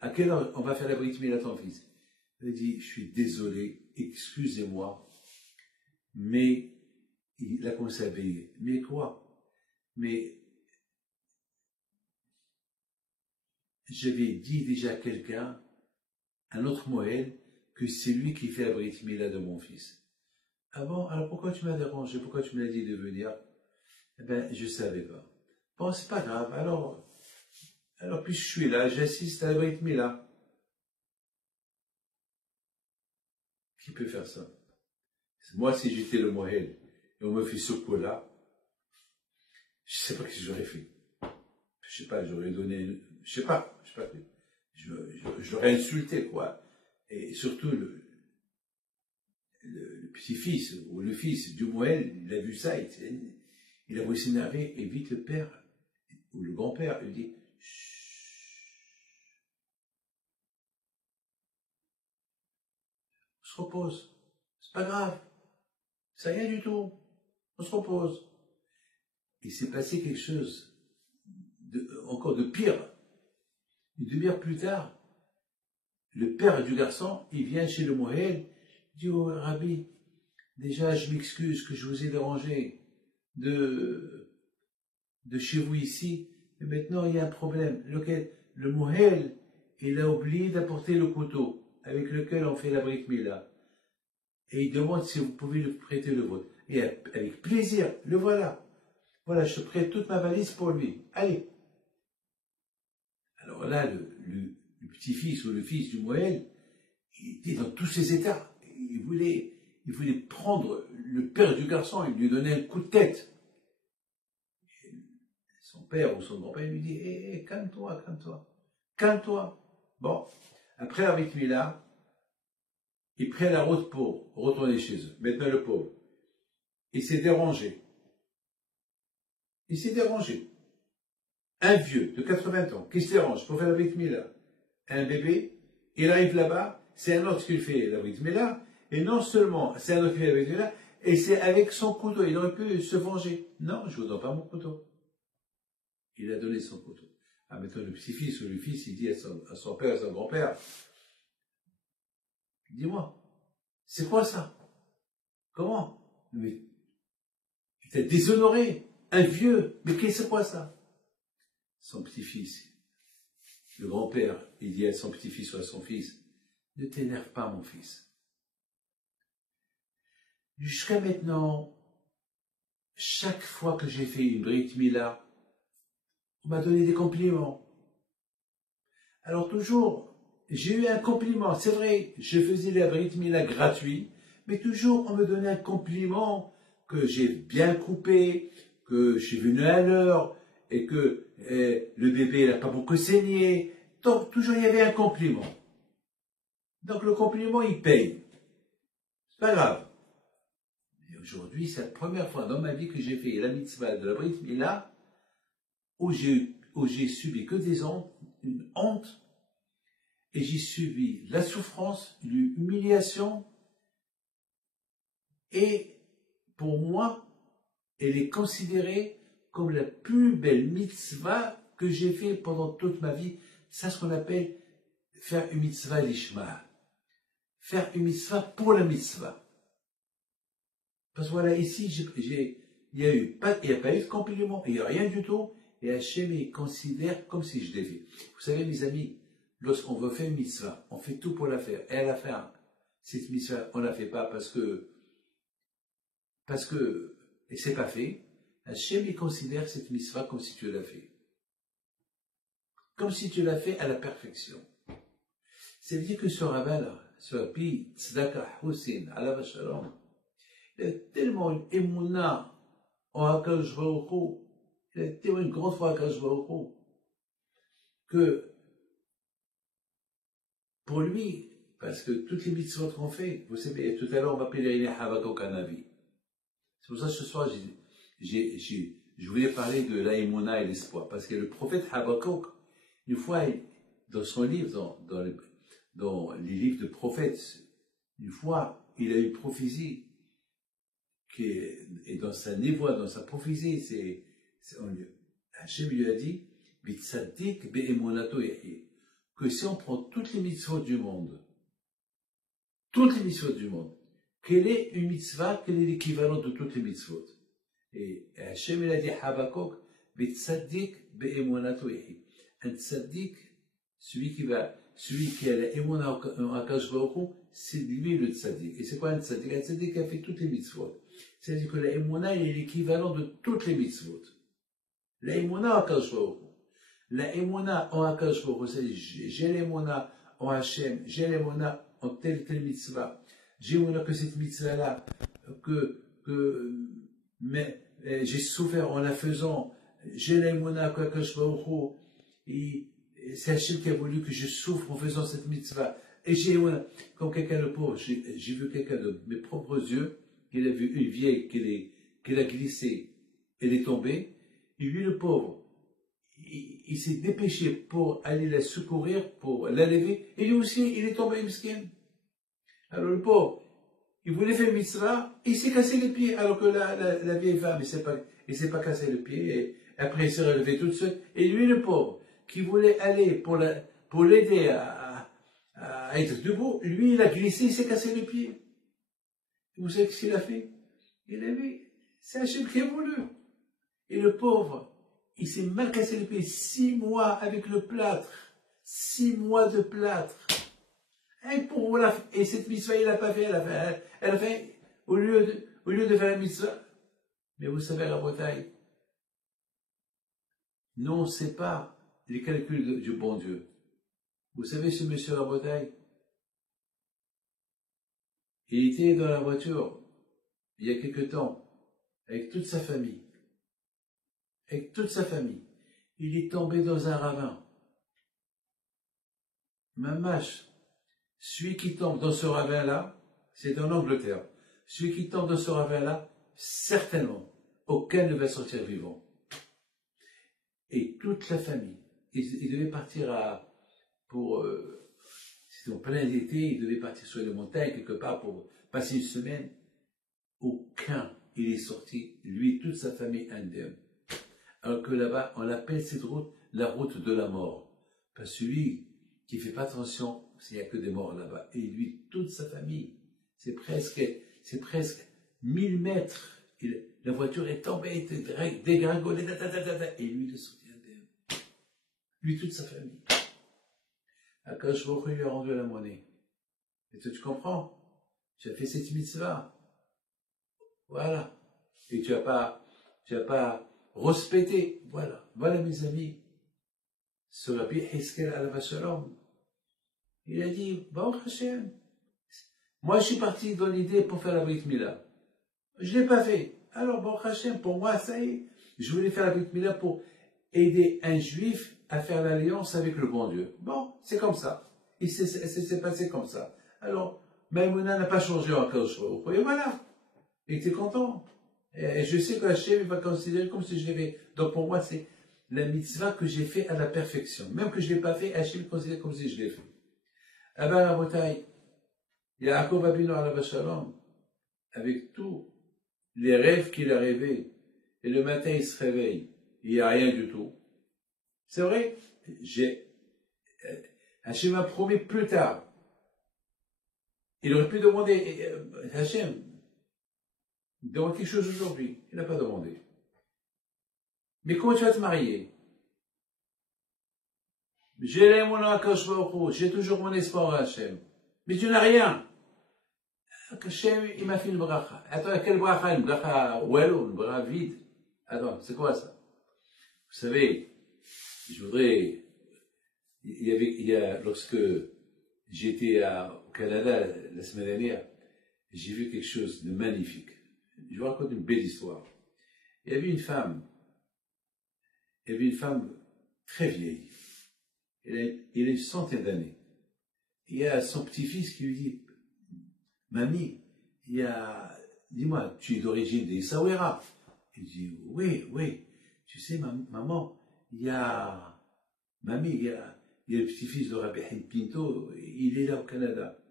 à quelle heure on va faire la brit mila à ton fils? Il dit, je suis désolé, excusez-moi, mais il a commencé à payer. Mais quoi? Mais j'avais dit déjà à quelqu'un, un autre Moël, que c'est lui qui fait la brit mila de mon fils. Ah bon, alors pourquoi tu m'as dérangé? Pourquoi tu m'as dit de venir? Eh ben, je savais pas. Bon, c'est pas grave, alors puisque je suis là, j'assiste à la brit mila. Qui peut faire ça? Moi, si j'étais le Mohel, et on me fait ce coup-là, je sais pas ce que j'aurais fait. Je sais pas, j'aurais donné, je sais pas, j'aurais insulté, quoi. Et surtout, le petit-fils, ou le fils du Mohel, il a vu ça, il a voulu s'énerver, et vite le père, ou le grand-père, il dit, on se repose, c'est pas grave, c'est rien du tout, on se repose. Il s'est passé quelque chose encore de pire. Une demi-heure plus tard, le père du garçon, il vient chez le Mohel, il dit au Rabbi, déjà je m'excuse que je vous ai dérangé de chez vous ici, mais maintenant il y a un problème. Le Mohel, il a oublié d'apporter le couteau avec lequel on fait la brit mila. Et il demande si vous pouvez lui prêter le vôtre. Et avec plaisir, le voilà. Voilà, je prête toute ma valise pour lui. Allez. Alors là, le petit-fils ou le fils du Mohel, il était dans tous ses états. Il voulait prendre le père du garçon et lui donner un coup de tête. Et son père ou son grand-père lui dit, hé, calme-toi, calme-toi, calme-toi. Bon, après la Brit Mila, ils prennent la route pour retourner chez eux. Maintenant, le pauvre, il s'est dérangé. Il s'est dérangé. Un vieux de 80 ans qui se dérange pour faire la Brit Mila. Un bébé, il arrive là-bas, c'est un autre qui fait la Brit Mila, et non seulement c'est un autre qui fait la Brit Mila, et c'est avec son couteau. Il aurait pu se venger. Non, je ne vous donne pas mon couteau. Il a donné son couteau. Ah, maintenant, le petit-fils ou le fils, il dit à son père, à son grand-père, dis-moi, c'est quoi ça? Comment? Mais tu t'es déshonoré, un vieux, mais qu'est-ce que c'est quoi ça? Son petit-fils, le grand-père, il dit à son petit-fils ou à son fils, ne t'énerve pas, mon fils. Jusqu'à maintenant, chaque fois que j'ai fait une Brit Mila, on m'a donné des compliments. Alors toujours, j'ai eu un compliment. C'est vrai, je faisais la Brit Mila gratuit, mais toujours on me donnait un compliment que j'ai bien coupé, que je suis venu à l'heure, et que le bébé n'a pas beaucoup saigné. Donc toujours il y avait un compliment. Donc le compliment, il paye. C'est pas grave. Et aujourd'hui, c'est la première fois dans ma vie que j'ai fait la mitzvah de la Brit Mila, où j'ai subi que des hontes, une honte, et j'ai subi la souffrance, l'humiliation, et pour moi, elle est considérée comme la plus belle mitzvah que j'ai fait pendant toute ma vie. C'est ce qu'on appelle faire une mitzvah lishma. Faire une mitzvah pour la mitzvah. Parce que voilà, ici, il n'y a pas eu de compliment, il n'y a rien du tout, et Hachem il considère comme si je l'ai fait. Vous savez, mes amis, lorsqu'on veut faire une mitzvah, on fait tout pour la faire. Et à la fin, cette mitzvah, on ne la fait pas parce que, et c'est pas fait. Hachem il considère cette mitzvah comme si tu l'as fait. Comme si tu l'as fait à la perfection. C'est-à-dire que ce rabbin-là, ce Rabbi Tzedaka Hussein, alav shalom, il a tellement une émouna en Hakadosh Baruch Hu, il a tellement une grande foi en Hakadosh Baruch Hu, que pour lui, parce que toutes les mitzvot qu'on fait, vous savez, tout à l'heure on m'a pèleriné Habakuk Hanavi. C'est pour ça que ce soir, je voulais parler de la émouna et l'espoir, parce que le prophète Habakuk, une fois, dans son livre, dans les livres de prophètes, une fois, il a eu une prophétie, et dans sa névoie, dans sa prophétie, Hachem lui a dit, que si on prend toutes les mitzvot du monde, quelle est une mitzvah, quel est l'équivalent de toutes les mitzvot? Et Hachem il a dit, Habakuk, un tzaddik, celui qui a la émouna en Hakadosh Baruch Hu, c'est lui le tzaddik. Et c'est quoi un tzaddik? Un tzaddik qui a fait toutes les mitzvot. C'est-à-dire que la émouna est l'équivalent de toutes les mitzvot. La émouna en Hakadosh Baruch Hu. La émouna en Hakadosh Baruch Hu, c'est j'ai l'émouna en Hachem, j'ai l'émouna en telle mitzvah. J'ai l'émouna que cette mitzvah-là, mais j'ai souffert en la faisant. J'ai l'émouna que Hakadosh Baruch Hu, c'est Hachem qui a voulu que je souffre en faisant cette mitzvah. Et comme quelqu'un de pauvre, j'ai vu quelqu'un de mes propres yeux, qu'il a vu une vieille qu'elle a glissé, elle est tombée, et lui le pauvre, il s'est dépêché pour aller la secourir, pour la lever, et lui aussi, il est tombé, miskin. Alors le pauvre, il voulait faire mitzvah, il s'est cassé les pieds, alors que la vieille femme, il s'est pas cassé le pied, et après il s'est relevé tout de suite, et lui le pauvre, qui voulait aller pour l'aider à être debout, lui il a glissé, il s'est cassé les pieds. Vous savez ce qu'il a fait? Il a dit, c'est Hachem qui a voulu. Et le pauvre, il s'est mal cassé les pieds 6 mois avec le plâtre. 6 mois de plâtre. Et cette mitzvah, il n'a pas fait. Elle a fait, au lieu de faire la mitzvah. Mais vous savez, la Bretagne, nous, on ne sait pas les calculs du bon Dieu. Vous savez, ce monsieur à la Bretagne, il était dans la voiture, il y a quelque temps, avec toute sa famille. il est tombé dans un ravin. Mamash, celui qui tombe dans ce ravin-là, c'est en Angleterre, celui qui tombe dans ce ravin-là, certainement, aucun ne va sortir vivant. Et toute la famille, ils devaient partir c'était en plein été, ils devaient partir sur les montagnes quelque part pour passer une semaine. Aucun, il est sorti, lui et toute sa famille indemne. Alors que là-bas, on appelle cette route la route de la mort. Parce que lui qui ne fait pas attention, s'il n'y a que des morts là-bas. Et lui, toute sa famille, c'est presque 1000 mètres. La voiture est tombée, dégringolée, et lui, il est sorti indemne. Lui, toute sa famille. Akash Baruch Hu lui a rendu la monnaie. Et toi, tu comprends? Tu as fait cette mitzvah. Voilà. Et tu n'as pas respecté. Voilà. Voilà, mes amis. Ce Rabbi Hizkel alav shalom, il a dit, Baruch Hashem. Moi, je suis parti dans l'idée pour faire la Brit Mila. Je ne l'ai pas fait. Alors, Baruch Hashem, pour moi, ça y est. Je voulais faire la Brit Mila pour aider un juif à faire l'alliance avec le bon Dieu. Bon, c'est comme ça. Et c'est passé comme ça. Alors, Maïmouna n'a pas changé en Akadosh Baruch Hu. Et voilà. Il était content. Et je sais que Hachem va considérer comme si je l'avais fait. Donc pour moi, c'est la mitzvah que j'ai fait à la perfection. Même que je ne l'ai pas fait, Hachem considère comme si je l'ai fait. Abba Rabotai, Yaakov Abinu alav shalom, avec tous les rêves qu'il a rêvés, et le matin il se réveille, il n'y a rien du tout. C'est vrai, Hachem m'a promis plus tard. Il aurait pu demander, Hachem, demande quelque chose aujourd'hui. Il n'a pas demandé. Mais comment tu vas te marier? J'ai mon Akash Baruch Hu, j'ai toujours mon espoir en Hachem. Mais tu n'as rien. Hachem, il m'a fait une bracha. Attends, quelle bracha? Une bracha une bracha vide. Attends, c'est quoi ça? Vous savez, je voudrais, lorsque j'étais au Canada la semaine dernière, j'ai vu quelque chose de magnifique. Je vous raconte une belle histoire. Il y avait une femme très vieille. Il a une centaine d'années. Il y a son petit-fils qui lui dit, Mamie, dis-moi, tu es d'origine des Essaouira? Il dit, oui. Tu sais, maman, Mamie, il y a le petit-fils de Rabbi Haïm Pinto, il est là au Canada.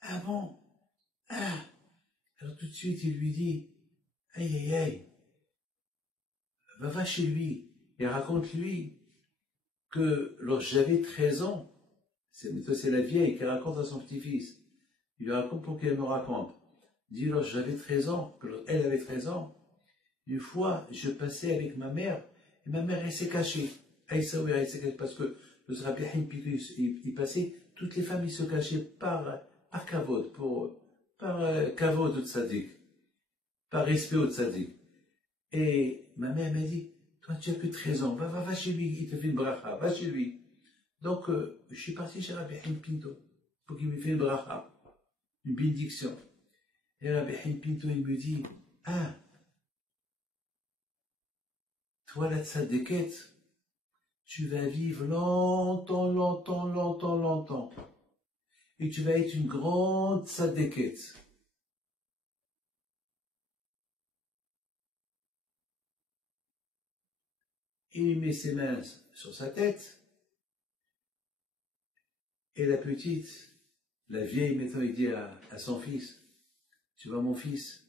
Ah bon? Ah! Alors tout de suite, il lui dit, aïe, va chez lui et raconte-lui que lorsque j'avais 13 ans, c'est la vieille qui raconte à son petit-fils, il lui raconte pour qu'elle me raconte. Il dit, lorsque j'avais 13 ans, elle avait 13 ans, une fois, je passais avec ma mère, et ma mère, elle s'est cachée. Elle s'est cachée parce que le Rabbi Haïm Pinto, il passait, toutes les femmes, ils se cachaient par kavod, par kavod au tzaddik, par respect au tzaddik. Et ma mère m'a dit, toi tu as que 13 ans, va chez lui, il te fait une bracha, va chez lui. Donc je suis parti chez Rabbi Haïm Pinto pour qu'il me fasse une bracha, une bénédiction. Et Rabbi Haïm Pinto il me dit, ah, toi la tzaddiket, tu vas vivre longtemps. Et tu vas être une grande tzaddiket. Il met ses mains sur sa tête. Et la petite, la vieille maintenant, il dit à son fils, tu vois mon fils,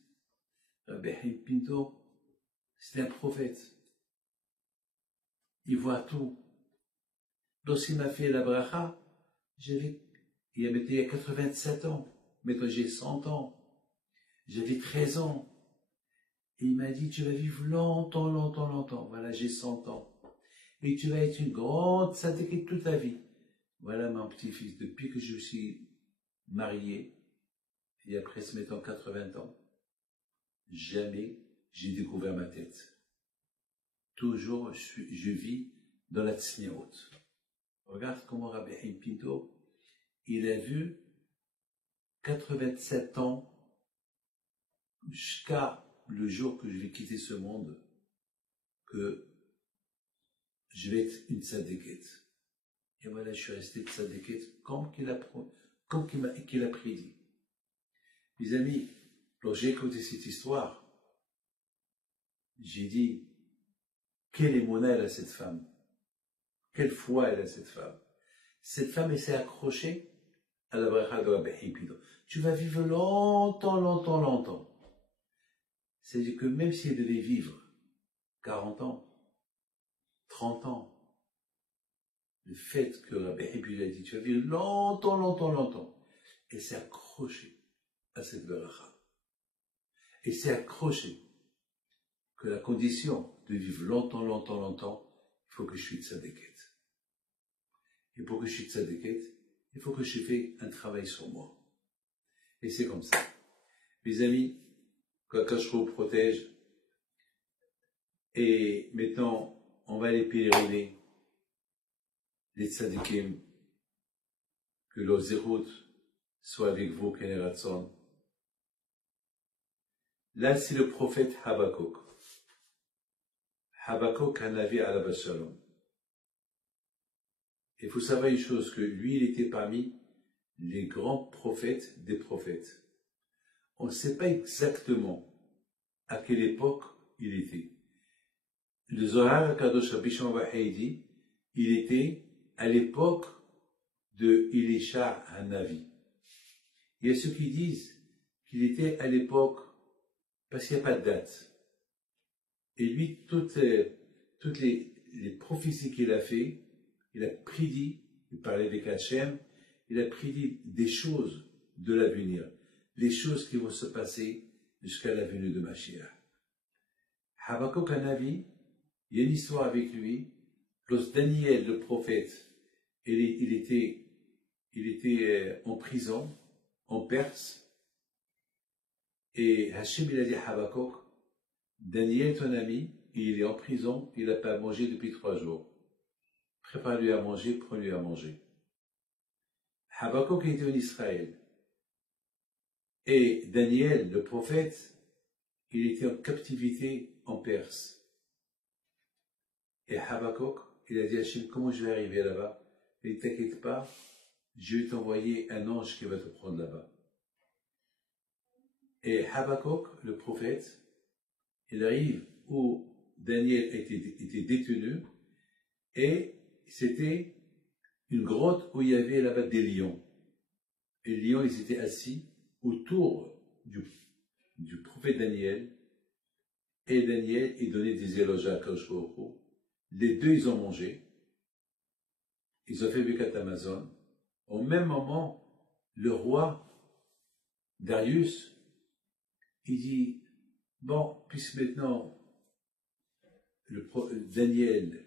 Rabbi Haïm Pinto, c'est un prophète. Il voit tout. Lorsqu'il m'a fait la bracha, il y a 87 ans. Maintenant j'ai 100 ans. J'avais 13 ans. Et il m'a dit, tu vas vivre longtemps. Voilà, j'ai 100 ans. Et tu vas être une grande tzaddik toute ta vie. Voilà mon petit-fils, depuis que je suis marié, et après se mettant 80 ans, jamais j'ai découvert ma tête. Toujours, je vis dans la tsniout. Regarde comment Rabbi Haïm Pinto, il a vu 87 ans jusqu'à le jour que je vais quitter ce monde, que je vais être une tzadékette. Et voilà, je suis resté tzadékette comme qu'il a prédit. Mes amis, quand j'ai écouté cette histoire, j'ai dit, quelle émona elle a cette femme? Quelle foi elle a cette femme? Cette femme, elle s'est accrochée à la bracha de Rabbi Hipido. Tu vas vivre longtemps, longtemps, longtemps. C'est-à-dire que même si elle devait vivre 40 ans, 30 ans, le fait que Rabbi Hipido a dit, tu vas vivre longtemps, longtemps, longtemps, elle s'est accrochée à cette bracha. Elle s'est accrochée que la condition de vivre longtemps, longtemps, longtemps, il faut que je suis tzadékette. Et pour que je suis tzadékette, il faut que je fasse un travail sur moi. Et c'est comme ça. Mes amis, quand je vous protège, et maintenant, on va aller pèleriner les tzadikim, que leur zérout soit avec vous, Kene Ratzon. Là, c'est le prophète Habakkuk. Habakkuk, un avis à la Shalom. Il faut savoir une chose, que lui, il était parmi les grands prophètes des prophètes. On ne sait pas exactement à quelle époque il était. Le Zohar Kadosh Rabbi Shimon bar Yochai, il était à l'époque de Elisha Hanavi. Il y a ceux qui disent qu'il était à l'époque, parce qu'il n'y a pas de date. Et lui, toutes les prophéties qu'il a fait, il a prédit, il parlait avec Hachem, il a prédit des choses de l'avenir, les choses qui vont se passer jusqu'à la venue de Mashiach. Habakkuk Hanavi, il y a une histoire avec lui, lorsque Daniel, le prophète, il était en prison, en Perse, et Hachem, il a dit à Habakkuk, Daniel, ton ami, il est en prison, il n'a pas mangé depuis 3 jours. Prépare-lui à manger, prends-lui à manger. Habakkuk était en Israël. Et Daniel, le prophète, il était en captivité en Perse. Et Habakkuk, il a dit à Hachem, comment je vais arriver là-bas? Il ne t'inquiète pas, je vais t'envoyer un ange qui va te prendre là-bas. Et Habakkuk, le prophète, il arrive où Daniel était détenu, et c'était une grotte où il y avait là-bas des lions. Et les lions, ils étaient assis autour du prophète Daniel, et Daniel, il donnait des éloges à Akadosh Baruch Hu. Les deux, ils ont mangé, ils ont fait Birkat Hamazon. Au même moment, le roi Darius, il dit, bon, puisque maintenant, Daniel,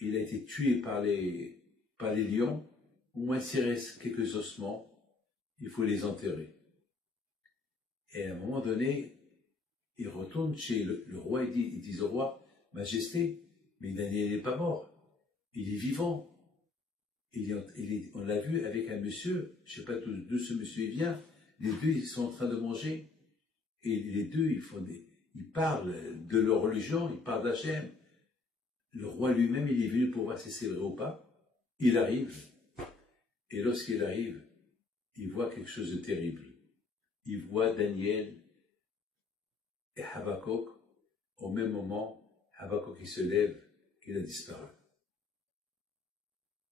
il a été tué par les lions, au moins s'il reste quelques ossements, il faut les enterrer. Et à un moment donné, il retourne chez le roi, il dit au roi, Majesté, mais Daniel n'est pas mort, il est vivant. On l'a vu avec un monsieur, je ne sais pas d'où ce monsieur vient, les deux ils sont en train de manger, et les deux ils parlent de leur religion, ils parlent d'Hachem. Le roi lui-même, il est venu pour voir si c'est vrai ou pas. Il arrive, et lorsqu'il arrive, il voit quelque chose de terrible. Il voit Daniel et Habakkuk, au même moment, Habakkuk il se lève, il a disparu.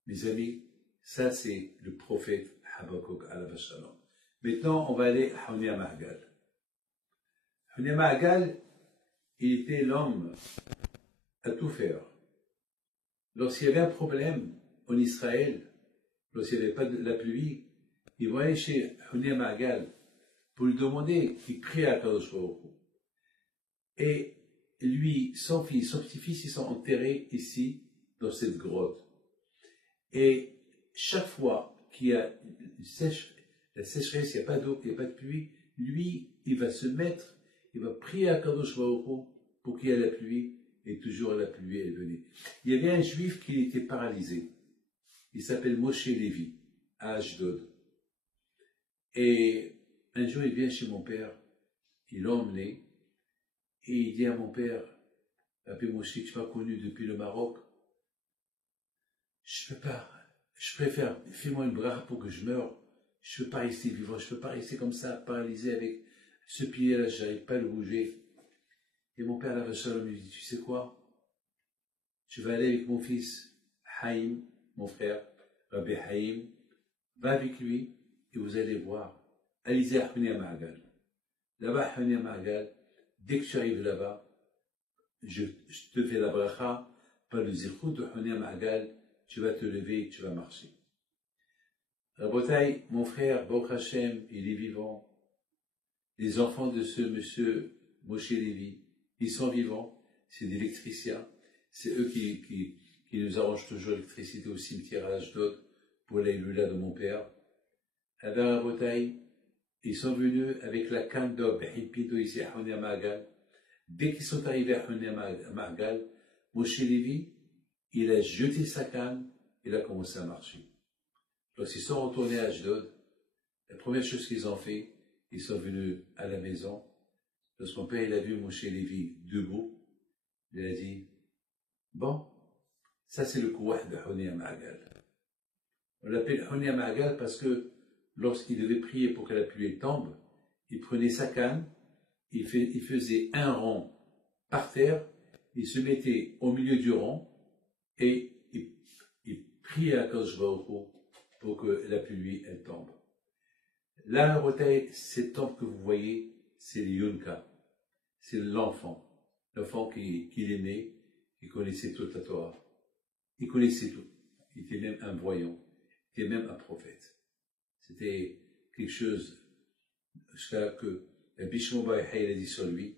Mes amis, ça c'est le prophète Habakkuk alav shalom. Maintenant, on va aller à Honi HaMahagal. Honi HaMahagal, il était l'homme à tout faire. Lorsqu'il y avait un problème en Israël, lorsqu'il n'y avait pas de la pluie, il va aller chez Honi HaMahagal pour lui demander, il prie à Kadosh Baruch Hu. Et lui, son fils, son petit-fils, ils sont enterrés ici, dans cette grotte. Et chaque fois qu'il y a la sécheresse, il n'y a pas d'eau, il n'y a pas de pluie, lui, il va se mettre, il va prier à Kadosh Baruch Hu pour qu'il y ait la pluie, et toujours la pluie est venue. Il y avait un juif qui était paralysé. Il s'appelle Moshe Lévi, à Ashdod. Et un jour, il vient chez mon père, il l'a emmené, et il dit à mon père, Rabbi Moshe, tu m'as connu depuis le Maroc. Je peux pas. Je préfère, fais-moi une bracha pour que je meure. Je peux pas rester vivant, je peux pas rester comme ça, paralysé avec ce pied-là, j'arrive pas à le bouger. Et mon père, la Shalom, lui dit, tu sais quoi? Tu vas aller avec mon fils, Haïm, mon frère, Rabbi Haïm, va avec lui, et vous allez voir. Alizé à Hunia Ma'agal. Là-bas, Hunia Ma'agal, dès que tu arrives là-bas, je te fais la bracha, par le zikhout de Hunia Ma'agal, tu vas te lever, tu vas marcher. Rabotai, mon frère, Baruch Hashem, il est vivant. Les enfants de ce monsieur Moshe Lévi, ils sont vivants, c'est des électriciens. C'est eux qui nous arrangent toujours l'électricité au cimetière à Ashdod pour l'Aïloula de mon père. Alors, Rabotai, ils sont venus avec la canne d'Ob, Himpito ici à Hunia Ma'agal. Dès qu'ils sont arrivés à Hunia Ma'agal, Moshe Lévi, il a jeté sa canne, il a commencé à marcher. Lorsqu'ils sont retournés à Ashdod, la première chose qu'ils ont fait, ils sont venus à la maison. Lorsqu'on père il a vu Moshe Lévi debout, il a dit, bon, ça c'est le kouah de Hunia Ma'agal. On l'appelle Hunia Ma'agal parce que lorsqu'il devait prier pour que la pluie tombe, il prenait sa canne, il faisait un rond par terre, il se mettait au milieu du rond et il priait à Kadosh Baruch Hu pour que la pluie elle tombe. Là, cet homme que vous voyez, c'est le Yonka, c'est l'enfant qui est né, qui connaissait toute la Torah. Il connaissait tout. Il était même un voyant, il était même un prophète. C'était quelque chose que Rabbi Shimon Bar Yochai a dit sur lui.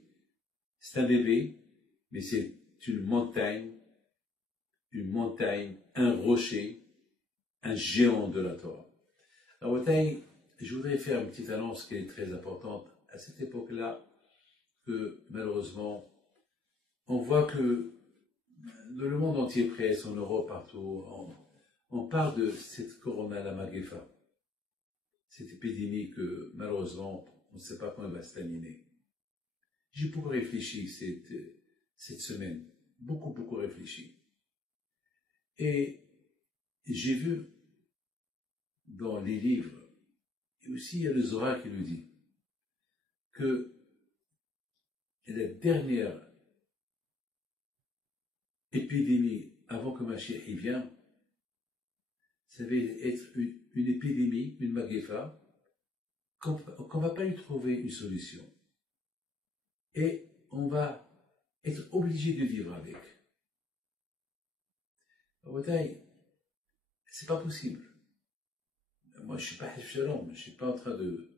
C'est un bébé, mais c'est une montagne, un rocher, un géant de la Torah. Alors, je voudrais faire une petite annonce qui est très importante. À cette époque-là, que malheureusement, on voit que dans le monde entier presque, en Europe, partout, on parle de cette corona, la Magefa, cette épidémie que malheureusement, on ne sait pas quand elle va se terminer. J'ai beaucoup réfléchi cette semaine, beaucoup réfléchi. Et j'ai vu dans les livres, et aussi il y a le Zohar qui nous dit, que la dernière épidémie avant que Mashiach y vienne, ça va être une épidémie, une magefa, qu'on ne va pas y trouver une solution. Et on va être obligé de vivre avec. C'est pas possible. Moi, je ne suis pas Halef Shalom, je ne suis pas en train de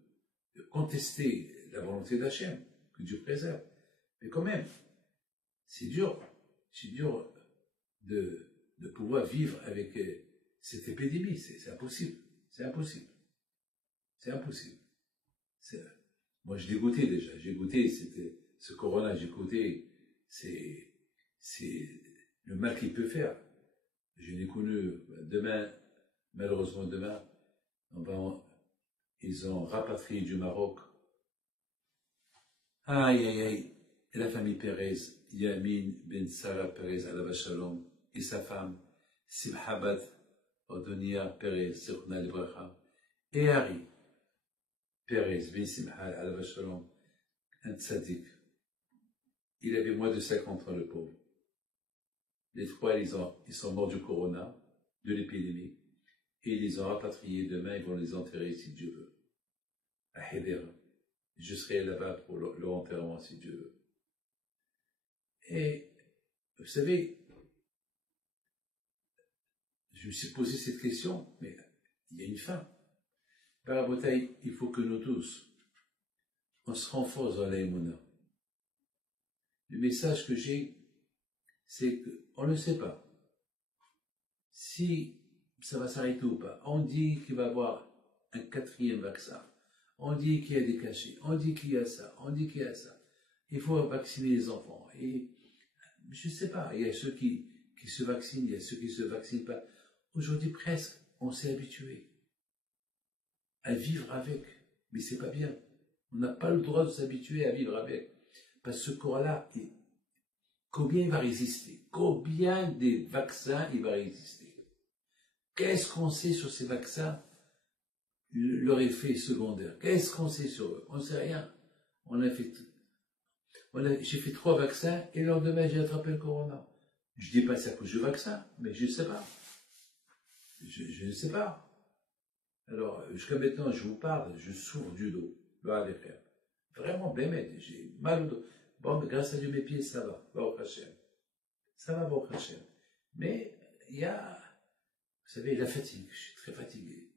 contester la volonté d'Hachem, que Dieu préserve. Mais quand même, c'est dur de pouvoir vivre avec cette épidémie. C'est impossible. C'est impossible. C'est impossible. Moi, j'ai goûté déjà. J'ai goûté ce corona, j'ai goûté. C'est le mal qu'il peut faire. Je l'ai connu demain, malheureusement demain, ils ont rapatrié du Maroc. Aïe, aïe, aïe. Et la famille Pérez, Yamin Ben Sarah Pérez, Alava Shalom, et sa femme, Simhabat Odonia Pérez, Sirkna Libracha, et Harry Pérez, Ben Simha, Alava Shalom, un tzaddik. Il avait moins de 50 ans, le pauvre. Les trois, ils sont morts du corona, de l'épidémie, et ils les ont rapatriés. Demain, ils vont les enterrer si Dieu veut. À Heder. Je serai là-bas pour leur enterrement si Dieu veut. Et, vous savez, je me suis posé cette question, mais il y a une fin. Par la bataille, il faut que nous tous, on se renforce dans l'aïmouna. Le message que j'ai, c'est qu'on ne sait pas si ça va s'arrêter ou pas. On dit qu'il va y avoir un 4e vaccin. On dit qu'il y a des cachets. On dit qu'il y a ça. On dit qu'il y a ça. Il faut vacciner les enfants. Et je ne sais pas. Il y a ceux qui se vaccinent, il y a ceux qui ne se vaccinent pas. Aujourd'hui, presque, on s'est habitué à vivre avec. Mais c'est pas bien. On n'a pas le droit de s'habituer à vivre avec. Parce que ce corps-là, combien il va résister? Combien des vaccins il va résister? Qu'est-ce qu'on sait sur ces vaccins? Leur effet secondaire. Qu'est-ce qu'on sait sur eux? On ne sait rien. J'ai fait 3 vaccins et le lendemain j'ai attrapé le corona. Je dis pas c'est à cause du vaccin, mais je ne sais pas. Je ne sais pas. Alors, jusqu'à maintenant, je vous parle, je souffre du dos. Vraiment, ben, j'ai mal au dos. Bon, mais grâce à Dieu, mes pieds, ça va. Baruch Hashem. Ça va, Baruch Hashem. Mais il y a, vous savez, la fatigue. Je suis très fatigué.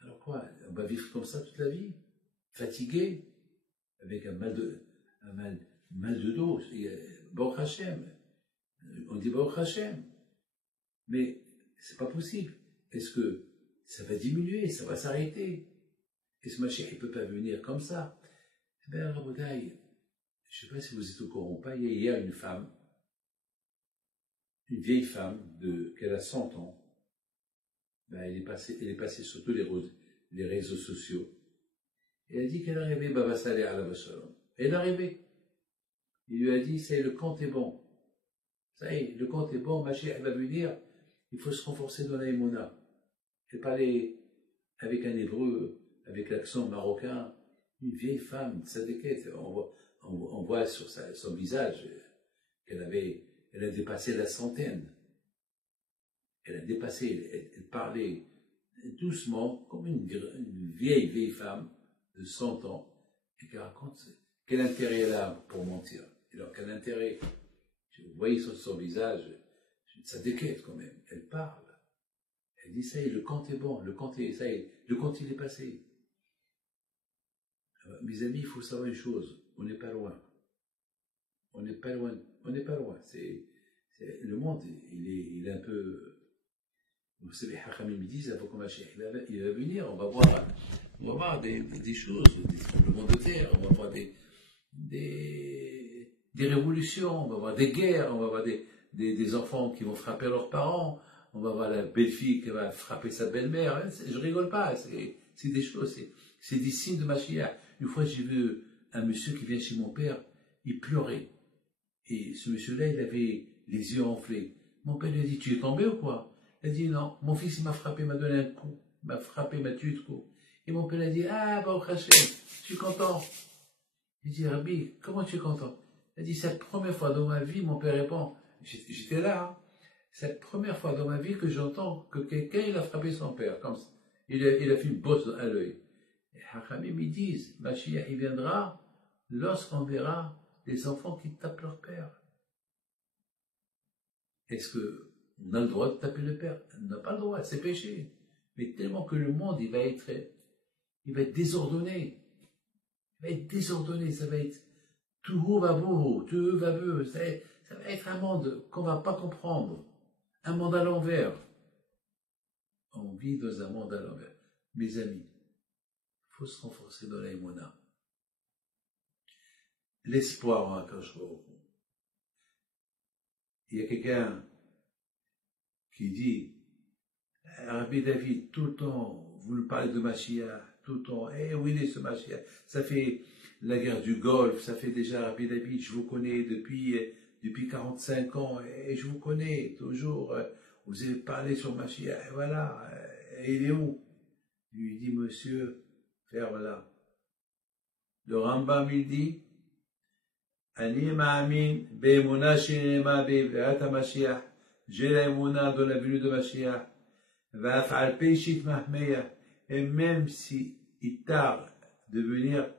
Alors quoi? On va vivre comme ça toute la vie? Fatigué? Avec un mal de dos. Baruch Hashem. On dit Baruch Hashem. Mais c'est pas possible. Est-ce que ça va diminuer? Ça va s'arrêter? Et ce Mashiach, il ne peut pas venir comme ça. Eh bien, Rabodaï, je ne sais pas si vous êtes au courant ou pas, il y a une femme, une vieille femme qu'elle a 100 ans. Ben, elle est passée sur tous les réseaux sociaux. Et elle dit qu'elle a rêvé Baba Saleh à la Shalom. Elle a rêvé. Il lui a dit, ça y est, le compte est bon. Ça y est, le compte est bon, Mashiach va venir, il faut se renforcer dans la Emouna. Elle parlait avec un hébreu, avec l'accent marocain, une vieille femme, une tzadékette. On voit sur son visage qu'elle a dépassé la centaine. Elle a dépassé, elle parlait doucement, comme une vieille femme de 100 ans, et qui raconte quel intérêt elle a pour mentir. Alors quel intérêt? Vous voyez sur son visage, ça déquête quand même. Elle parle. Elle dit, ça y est, le compte est bon, ça y est, le compte il est passé. Alors, mes amis, il faut savoir une chose, on n'est pas loin. On n'est pas loin. Le monde, il est un peu... Vous savez, Hachamim me disent, avant qu'on il va venir, on va voir des choses, des tremblements de terre, on va voir des révolutions, on va voir des guerres, on va voir des enfants qui vont frapper leurs parents, on va voir la belle-fille qui va frapper sa belle-mère. Je rigole pas, c'est des choses, c'est des signes de Mashiach. Une fois, j'ai vu un monsieur qui vient chez mon père, il pleurait. Et ce monsieur-là, il avait les yeux enflés. Mon père lui a dit, tu es tombé ou quoi? Il a dit, non, mon fils, il m'a frappé, il m'a donné un coup. Il m'a frappé, il m'a tué de coup. Et mon père a dit, ah, Baruch Hashem, je suis content. Il dit, Rabbi, comment tu es content? Il a dit, c'est la première fois dans ma vie, mon père répond, j'étais là, hein. C'est la première fois dans ma vie que j'entends que quelqu'un, il a frappé son père, comme ça. Il a fait une bosse à l'œil. Et Hachamim, ils disent, Mashiach, il viendra lorsqu'on verra des enfants qui tapent leur père. Est-ce qu'on a le droit de taper le père? On n'a pas le droit, c'est péché. Mais tellement que le monde, il va être désordonné. Il va être désordonné, ça va être tout va beau, tout va beau. Ça va être un monde qu'on ne va pas comprendre. Un monde à l'envers. On vit dans un monde à l'envers. Mes amis, il faut se renforcer dans la Emouna. L'espoir en Akadosh Baruch Hu. Il y a quelqu'un qui dit, Rabbi David, tout le temps, vous nous parlez de Mashiach, tout le temps, où il est ce Mashiach? Ça fait la guerre du Golfe, ça fait déjà, Rabbi David, je vous connais depuis 45 ans, et je vous connais toujours, vous avez parlé sur Mashiach, et voilà, et il est où? Il lui dit, monsieur, ferme là. Le Rambam, il dit, Ani ma'amin be'emuna shenema be'at HaMashiach. J'ai la emuna dans la venue de Mashiach. Va'af al peishit mahmeya. Et même si il tarde de venir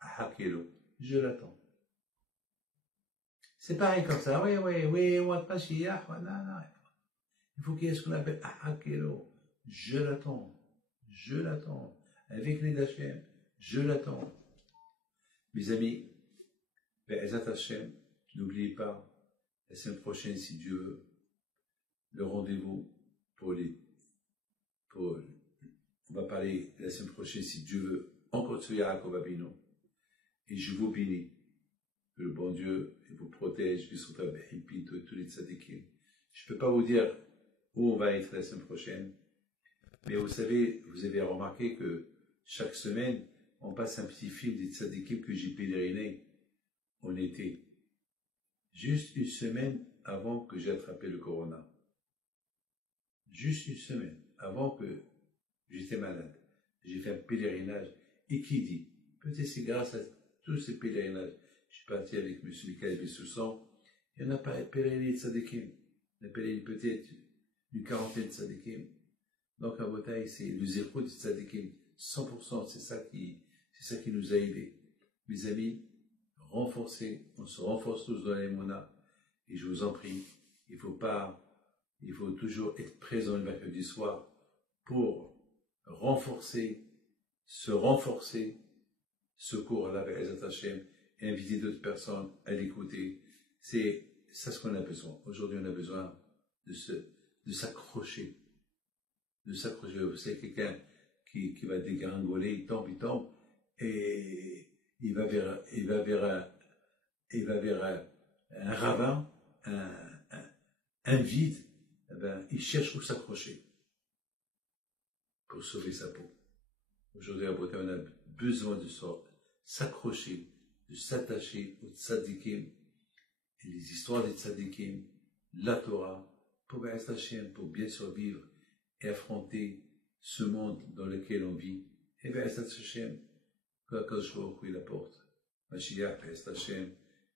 à Hakelo, je l'attends. C'est pareil comme ça. Oui, what Mashiach, non. Il faut qu'il y ait ce qu'on appelle Hakelo. Je l'attends. Avec les Hachem, je l'attends. Mes amis, Be'ezat Hashem, n'oubliez pas, la semaine prochaine, si Dieu veut, le rendez-vous on va parler la semaine prochaine, si Dieu veut, encore de Yaakov Avinu. Et je vous bénis, que le bon Dieu vous protège, et tous les tzadikim. Je ne peux pas vous dire où on va être la semaine prochaine, mais vous savez, vous avez remarqué que chaque semaine, on passe un petit film des tzadikim que j'ai pèleriné en été. juste une semaine avant que j'ai attrapé le corona. Juste une semaine avant que j'étais malade. J'ai fait un pèlerinage. Et qui dit? Peut-être c'est grâce à tous ces pèlerinages. Je suis parti avec M. Michael Bessoussan. Il n'y en a pas pèleriné de Tzadikim. On a pèleriné peut-être une quarantaine de Tzadikim. Donc à Botaï, c'est le zéro de Tzadikim. 100%, c'est ça qui nous a aidés. Mes amis, renforcez, on se renforce tous dans les monas. Et je vous en prie, il faut toujours être présent le mercredi soir pour renforcer ce cours-là avec Ezrat Hashem et inviter d'autres personnes à l'écouter. C'est ça ce qu'on a besoin. Aujourd'hui, on a besoin de s'accrocher. Vous savez, quelqu'un qui va dégringoler, il tombe, et il va vers un ravin, un vide, eh ben, il cherche où s'accrocher pour sauver sa peau. Aujourd'hui, à Bretagne, on a besoin de s'accrocher, de s'attacher aux tzadikim, et les histoires des tzadikim, la Torah, pour bien survivre et affronter ce monde dans lequel on vit. Et bien, Hashem, quand je vois où il apporte, Mashiach, Hashem,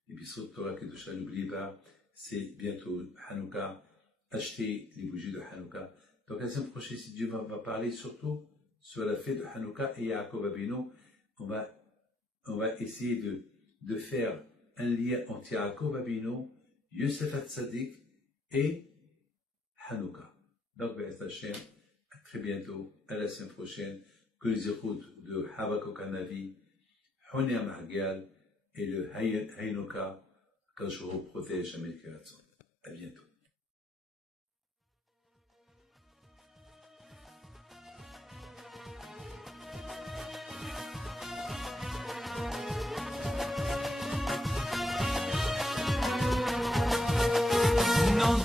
et puis sur Torah Kedusha, n'oubliez pas, c'est bientôt Hanouka, achetez les bougies de Hanouka. Donc, la semaine prochaine, si Dieu va parler surtout sur la fête de Hanouka et Yaakov Avinu, on va essayer de faire un lien entre Yaakov Avinu, Yosef Hatzadik et Hanouka. Donc, Hashem, à très bientôt, à la semaine prochaine, que les écoutes de Habakuk Hanavi, Honia Mahgal et le Hanouka, quand je vous protège à mes créations. À bientôt. Non